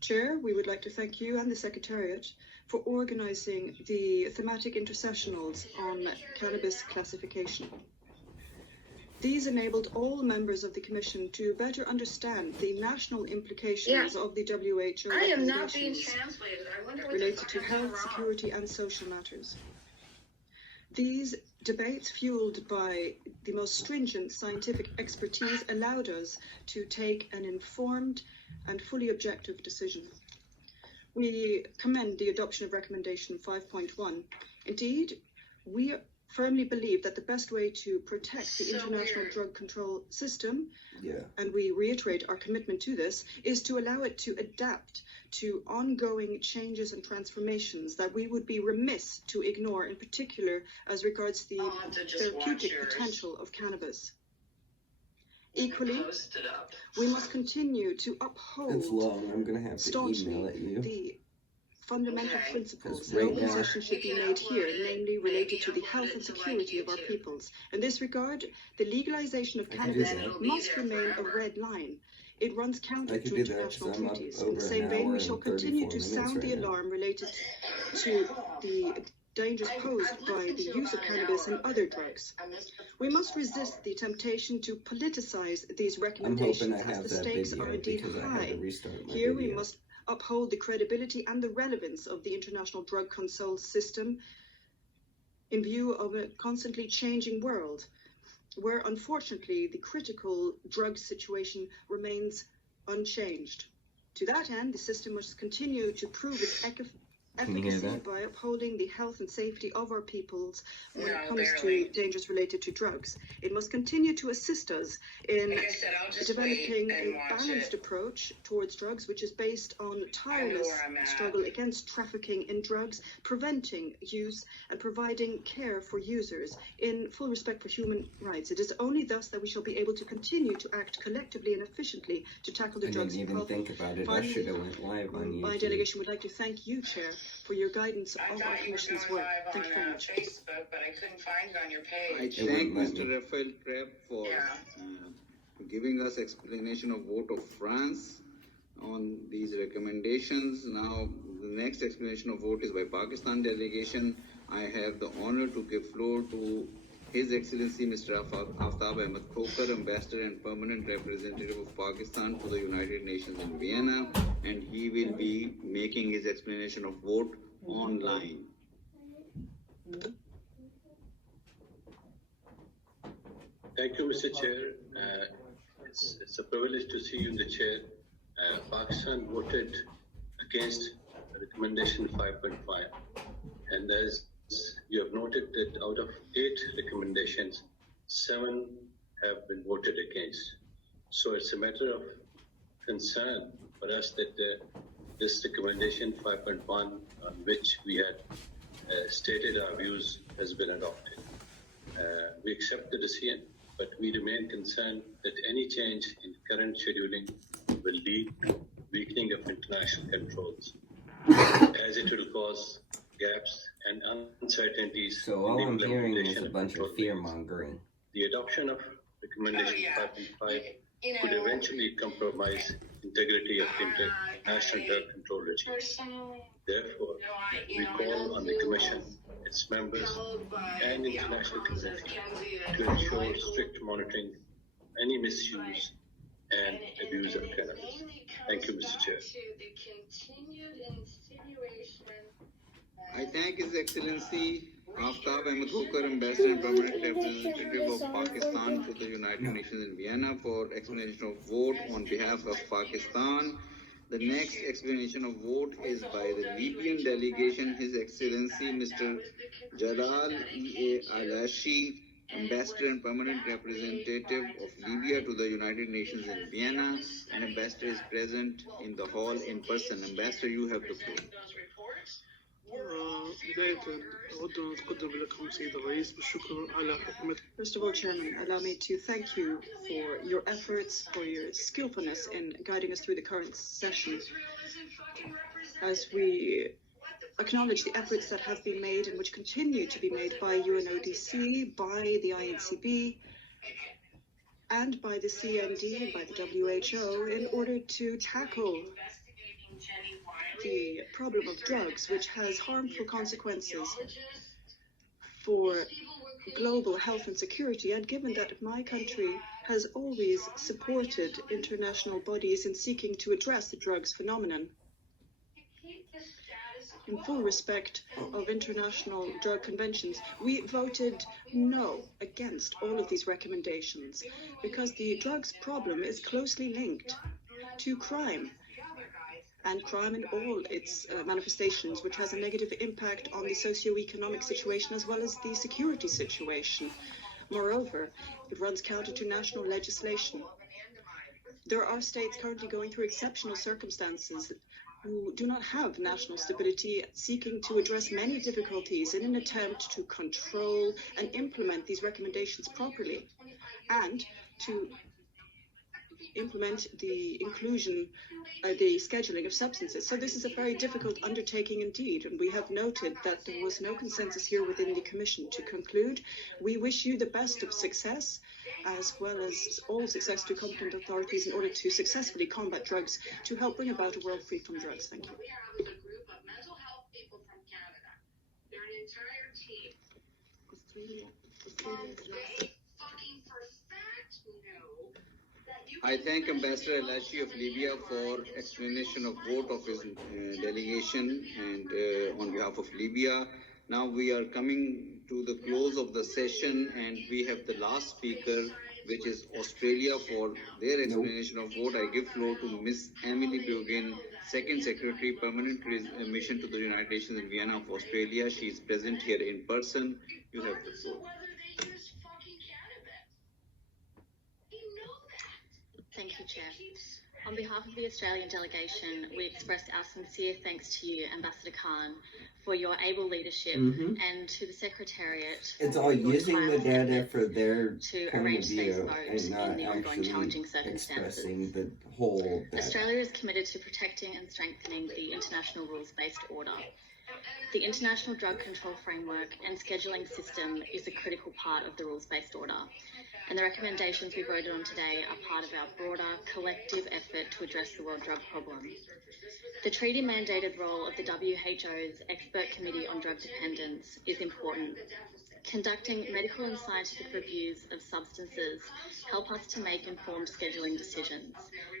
Chair, we would like to thank you and the Secretariat for organizing the thematic intersessionals on cannabis classification. These enabled all members of the Commission to better understand the national implications of the WHO I am not being recommendations translated. I wonder what related to health, security, and social matters. These debates, fueled by the most stringent scientific expertise, allowed us to take an informed and fully objective decision. We commend the adoption of recommendation 5.1. Indeed, we firmly believe that the best way to protect the international drug control system, and we reiterate our commitment to this, is to allow it to adapt to ongoing changes and transformations that we would be remiss to ignore, in particular as regards the therapeutic potential of cannabis. Equally, we must continue to uphold It's long. I'm going to have to email it you. the fundamental principles. No concession should be made here, namely related to the health and security of our peoples. In this regard, the legalization of cannabis must remain a red line. It runs counter to international treaties. In the same vein, we shall continue to sound the alarm related to the dangers posed by the use of cannabis and other drugs. We must resist the temptation to politicize these recommendations as the stakes are indeed high. Here we must uphold the credibility and the relevance of the international drug control system in view of a constantly changing world, where unfortunately the critical drug situation remains unchanged. To that end, the system must continue to prove its efficacy by upholding the health and safety of our peoples when it comes to dangers related to drugs. It must continue to assist us in developing a balanced approach towards drugs, which is based on tireless struggle against trafficking in drugs, preventing use, and providing care for users in full respect for human rights. It is only thus that we shall be able to continue to act collectively and efficiently to tackle the drugs problem. Think about it. I should have went live on YouTube. My delegation would like to thank you, Chair, for your guidance of our Commission's work. Thank you very much. Facebook, but I couldn't find it on your page. I thank Mr. Raphael Trapp for giving us explanation of vote of France on these recommendations. Now, the next explanation of vote is by Pakistan delegation. I have the honor to give floor to His Excellency Mr. Aftab Ahmed Khokar, Ambassador and Permanent Representative of Pakistan to the United Nations in Vienna, and he will be making his explanation of vote online. Thank you, Mr. Chair. It's a privilege to see you in the chair. Pakistan voted against recommendation 5.5, and as you have noted that out of 8 recommendations, 7 have been voted against. So it's a matter of concern for us that this recommendation 5.1, on which we had stated our views, has been adopted. We accept the decision, but we remain concerned that any change in current scheduling will lead to weakening of international controls, as it will cause gaps and uncertainties. So all I'm hearing is a bunch of fear-mongering. The adoption of recommendation 5.5 could eventually compromise integrity of the international drug control regime. Therefore, we call on the Commission, its members, and international community to ensure strict monitoring of any misuse and abuse of cannabis. Thank you, Mr. Chair. I thank His Excellency Aftab Ahmed Khokar, Ambassador and Permanent Representative of Pakistan to the United Nations in Vienna, for explanation of vote on behalf of Pakistan. The next explanation of vote is by the Libyan delegation, His Excellency Mr. Jalal E.A. Alashi, Ambassador and Permanent Representative of Libya to the United Nations in Vienna, and Ambassador is present in the hall in person. Ambassador, you have the floor. First of all, Chairman, allow me to thank you for your efforts, for your skillfulness in guiding us through the current session. As we acknowledge the efforts that have been made and which continue to be made by UNODC, by the INCB, and by the CND and by the WHO in order to tackle the problem of drugs, which has harmful consequences for global health and security. And given that my country has always supported international bodies in seeking to address the drugs phenomenon, in full respect of international drug conventions, we voted no against all of these recommendations because the drugs problem is closely linked to crime, and crime in all its manifestations, which has a negative impact on the socio-economic situation as well as the security situation. Moreover, it runs counter to national legislation. There are states currently going through exceptional circumstances who do not have national stability, seeking to address many difficulties in an attempt to control and implement these recommendations properly, and to implement the inclusion, the scheduling of substances. So this is a very difficult undertaking indeed, and we have noted that there was no consensus here within the Commission. To conclude, we wish you the best of success, as well as all success to competent authorities in order to successfully combat drugs, to help bring about a world free from drugs. Thank you. We are with a group of mental health people from Canada. They're an entire team. And they fucking for fact knew that you I thank Ambassador Elashi of Libya for explanation of vote of his delegation and on behalf of Libya. Now we are coming to the close of the session, and we have the last speaker, which is Australia, for their explanation of vote. I give floor to Ms. Emily Bugin, Second Secretary, Permanent Mission to the United Nations in Vienna of Australia. She is present here in person. You have the floor. Thank you, Chair. On behalf of the Australian delegation, we express our sincere thanks to you, Ambassador Khan, for your able leadership and to the Secretariat. It's all using the data for their to point of arrange today's view vote and not in the ongoing actually challenging circumstances. expressing the whole data. Australia is committed to protecting and strengthening the international rules-based order. The International Drug Control Framework and scheduling system is a critical part of the rules-based order, and the recommendations we voted on today are part of our broader, collective effort to address the world drug problem. The treaty-mandated role of the WHO's Expert Committee on Drug Dependence is important. Conducting medical and scientific reviews of substances help us to make informed scheduling decisions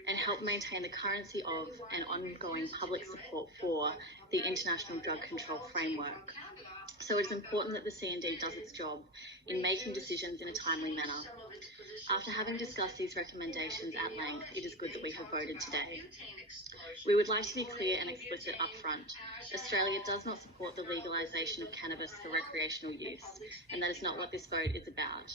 and help maintain the currency of and ongoing public support for the International Drug Control Framework. So it is important that the CND does its job in making decisions in a timely manner. After having discussed these recommendations at length, it is good that we have voted today. We would like to be clear and explicit up front. Australia does not support the legalisation of cannabis for recreational use, and that is not what this vote is about.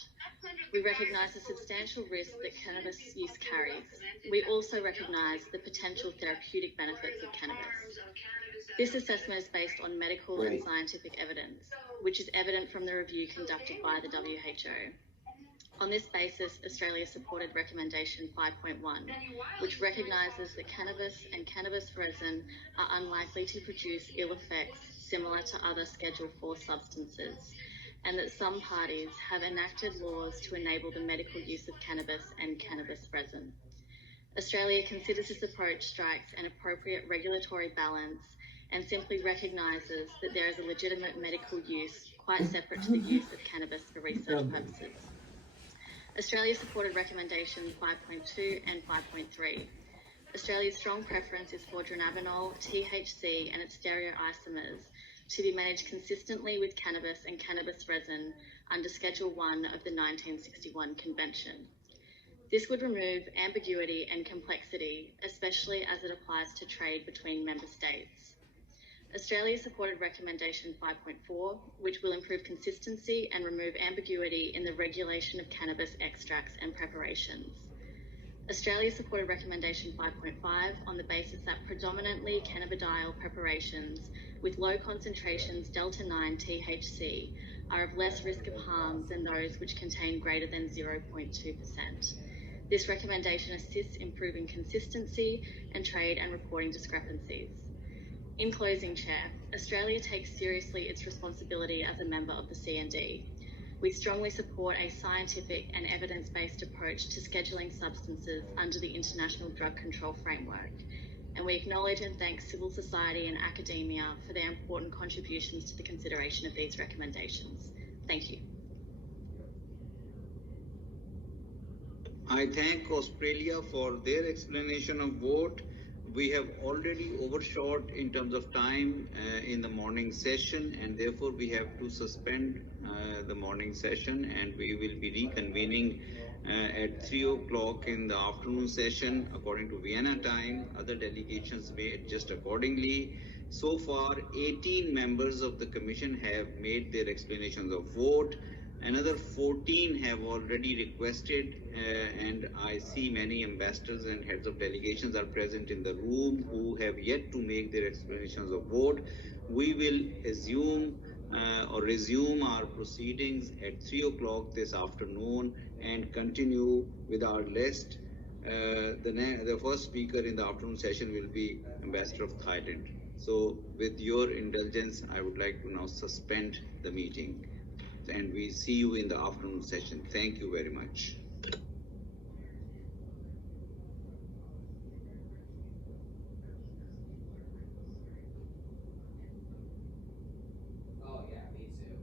We recognise the substantial risk that cannabis use carries. We also recognise the potential therapeutic benefits of cannabis. This assessment is based on medical and scientific evidence, which is evident from the review conducted by the WHO. On this basis, Australia supported Recommendation 5.1, which recognises that cannabis and cannabis resin are unlikely to produce ill effects similar to other Schedule 4 substances, and that some parties have enacted laws to enable the medical use of cannabis and cannabis resin. Australia considers this approach strikes an appropriate regulatory balance and simply recognises that there is a legitimate medical use quite separate to the use of cannabis for research purposes. Australia supported Recommendations 5.2 and 5.3. Australia's strong preference is for dronabinol, THC and its stereoisomers to be managed consistently with cannabis and cannabis resin under Schedule 1 of the 1961 Convention. This would remove ambiguity and complexity, especially as it applies to trade between member states. Australia supported Recommendation 5.4, which will improve consistency and remove ambiguity in the regulation of cannabis extracts and preparations. Australia supported Recommendation 5.5 on the basis that predominantly cannabidiol preparations with low concentrations Delta-9 THC are of less risk of harm than those which contain greater than 0.2%. This recommendation assists in improving consistency and trade and reporting discrepancies. In closing, Chair, Australia takes seriously its responsibility as a member of the CND. We strongly support a scientific and evidence-based approach to scheduling substances under the International Drug Control Framework, and we acknowledge and thank civil society and academia for their important contributions to the consideration of these recommendations. Thank you. I thank Australia for their explanation of vote. We have already overshot in terms of time in the morning session, and therefore we have to suspend the morning session, and we will be reconvening at 3 o'clock in the afternoon session according to Vienna time. Other delegations may adjust accordingly. So far, 18 members of the Commission have made their explanations of vote. Another 14 have already requested, and I see many ambassadors and heads of delegations are present in the room who have yet to make their explanations of vote. We will resume our proceedings at 3 o'clock this afternoon and continue with our list. The first speaker in the afternoon session will be Ambassador of Thailand. So with your indulgence, I would like to now suspend the meeting, and we see you in the afternoon session. Thank you very much. Oh yeah, me too.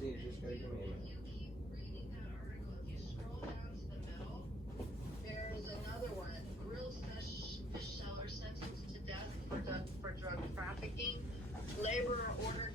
So you just gotta give me a minute. There's another one. Grilled fish seller sentenced to death for drug trafficking. Laborer ordered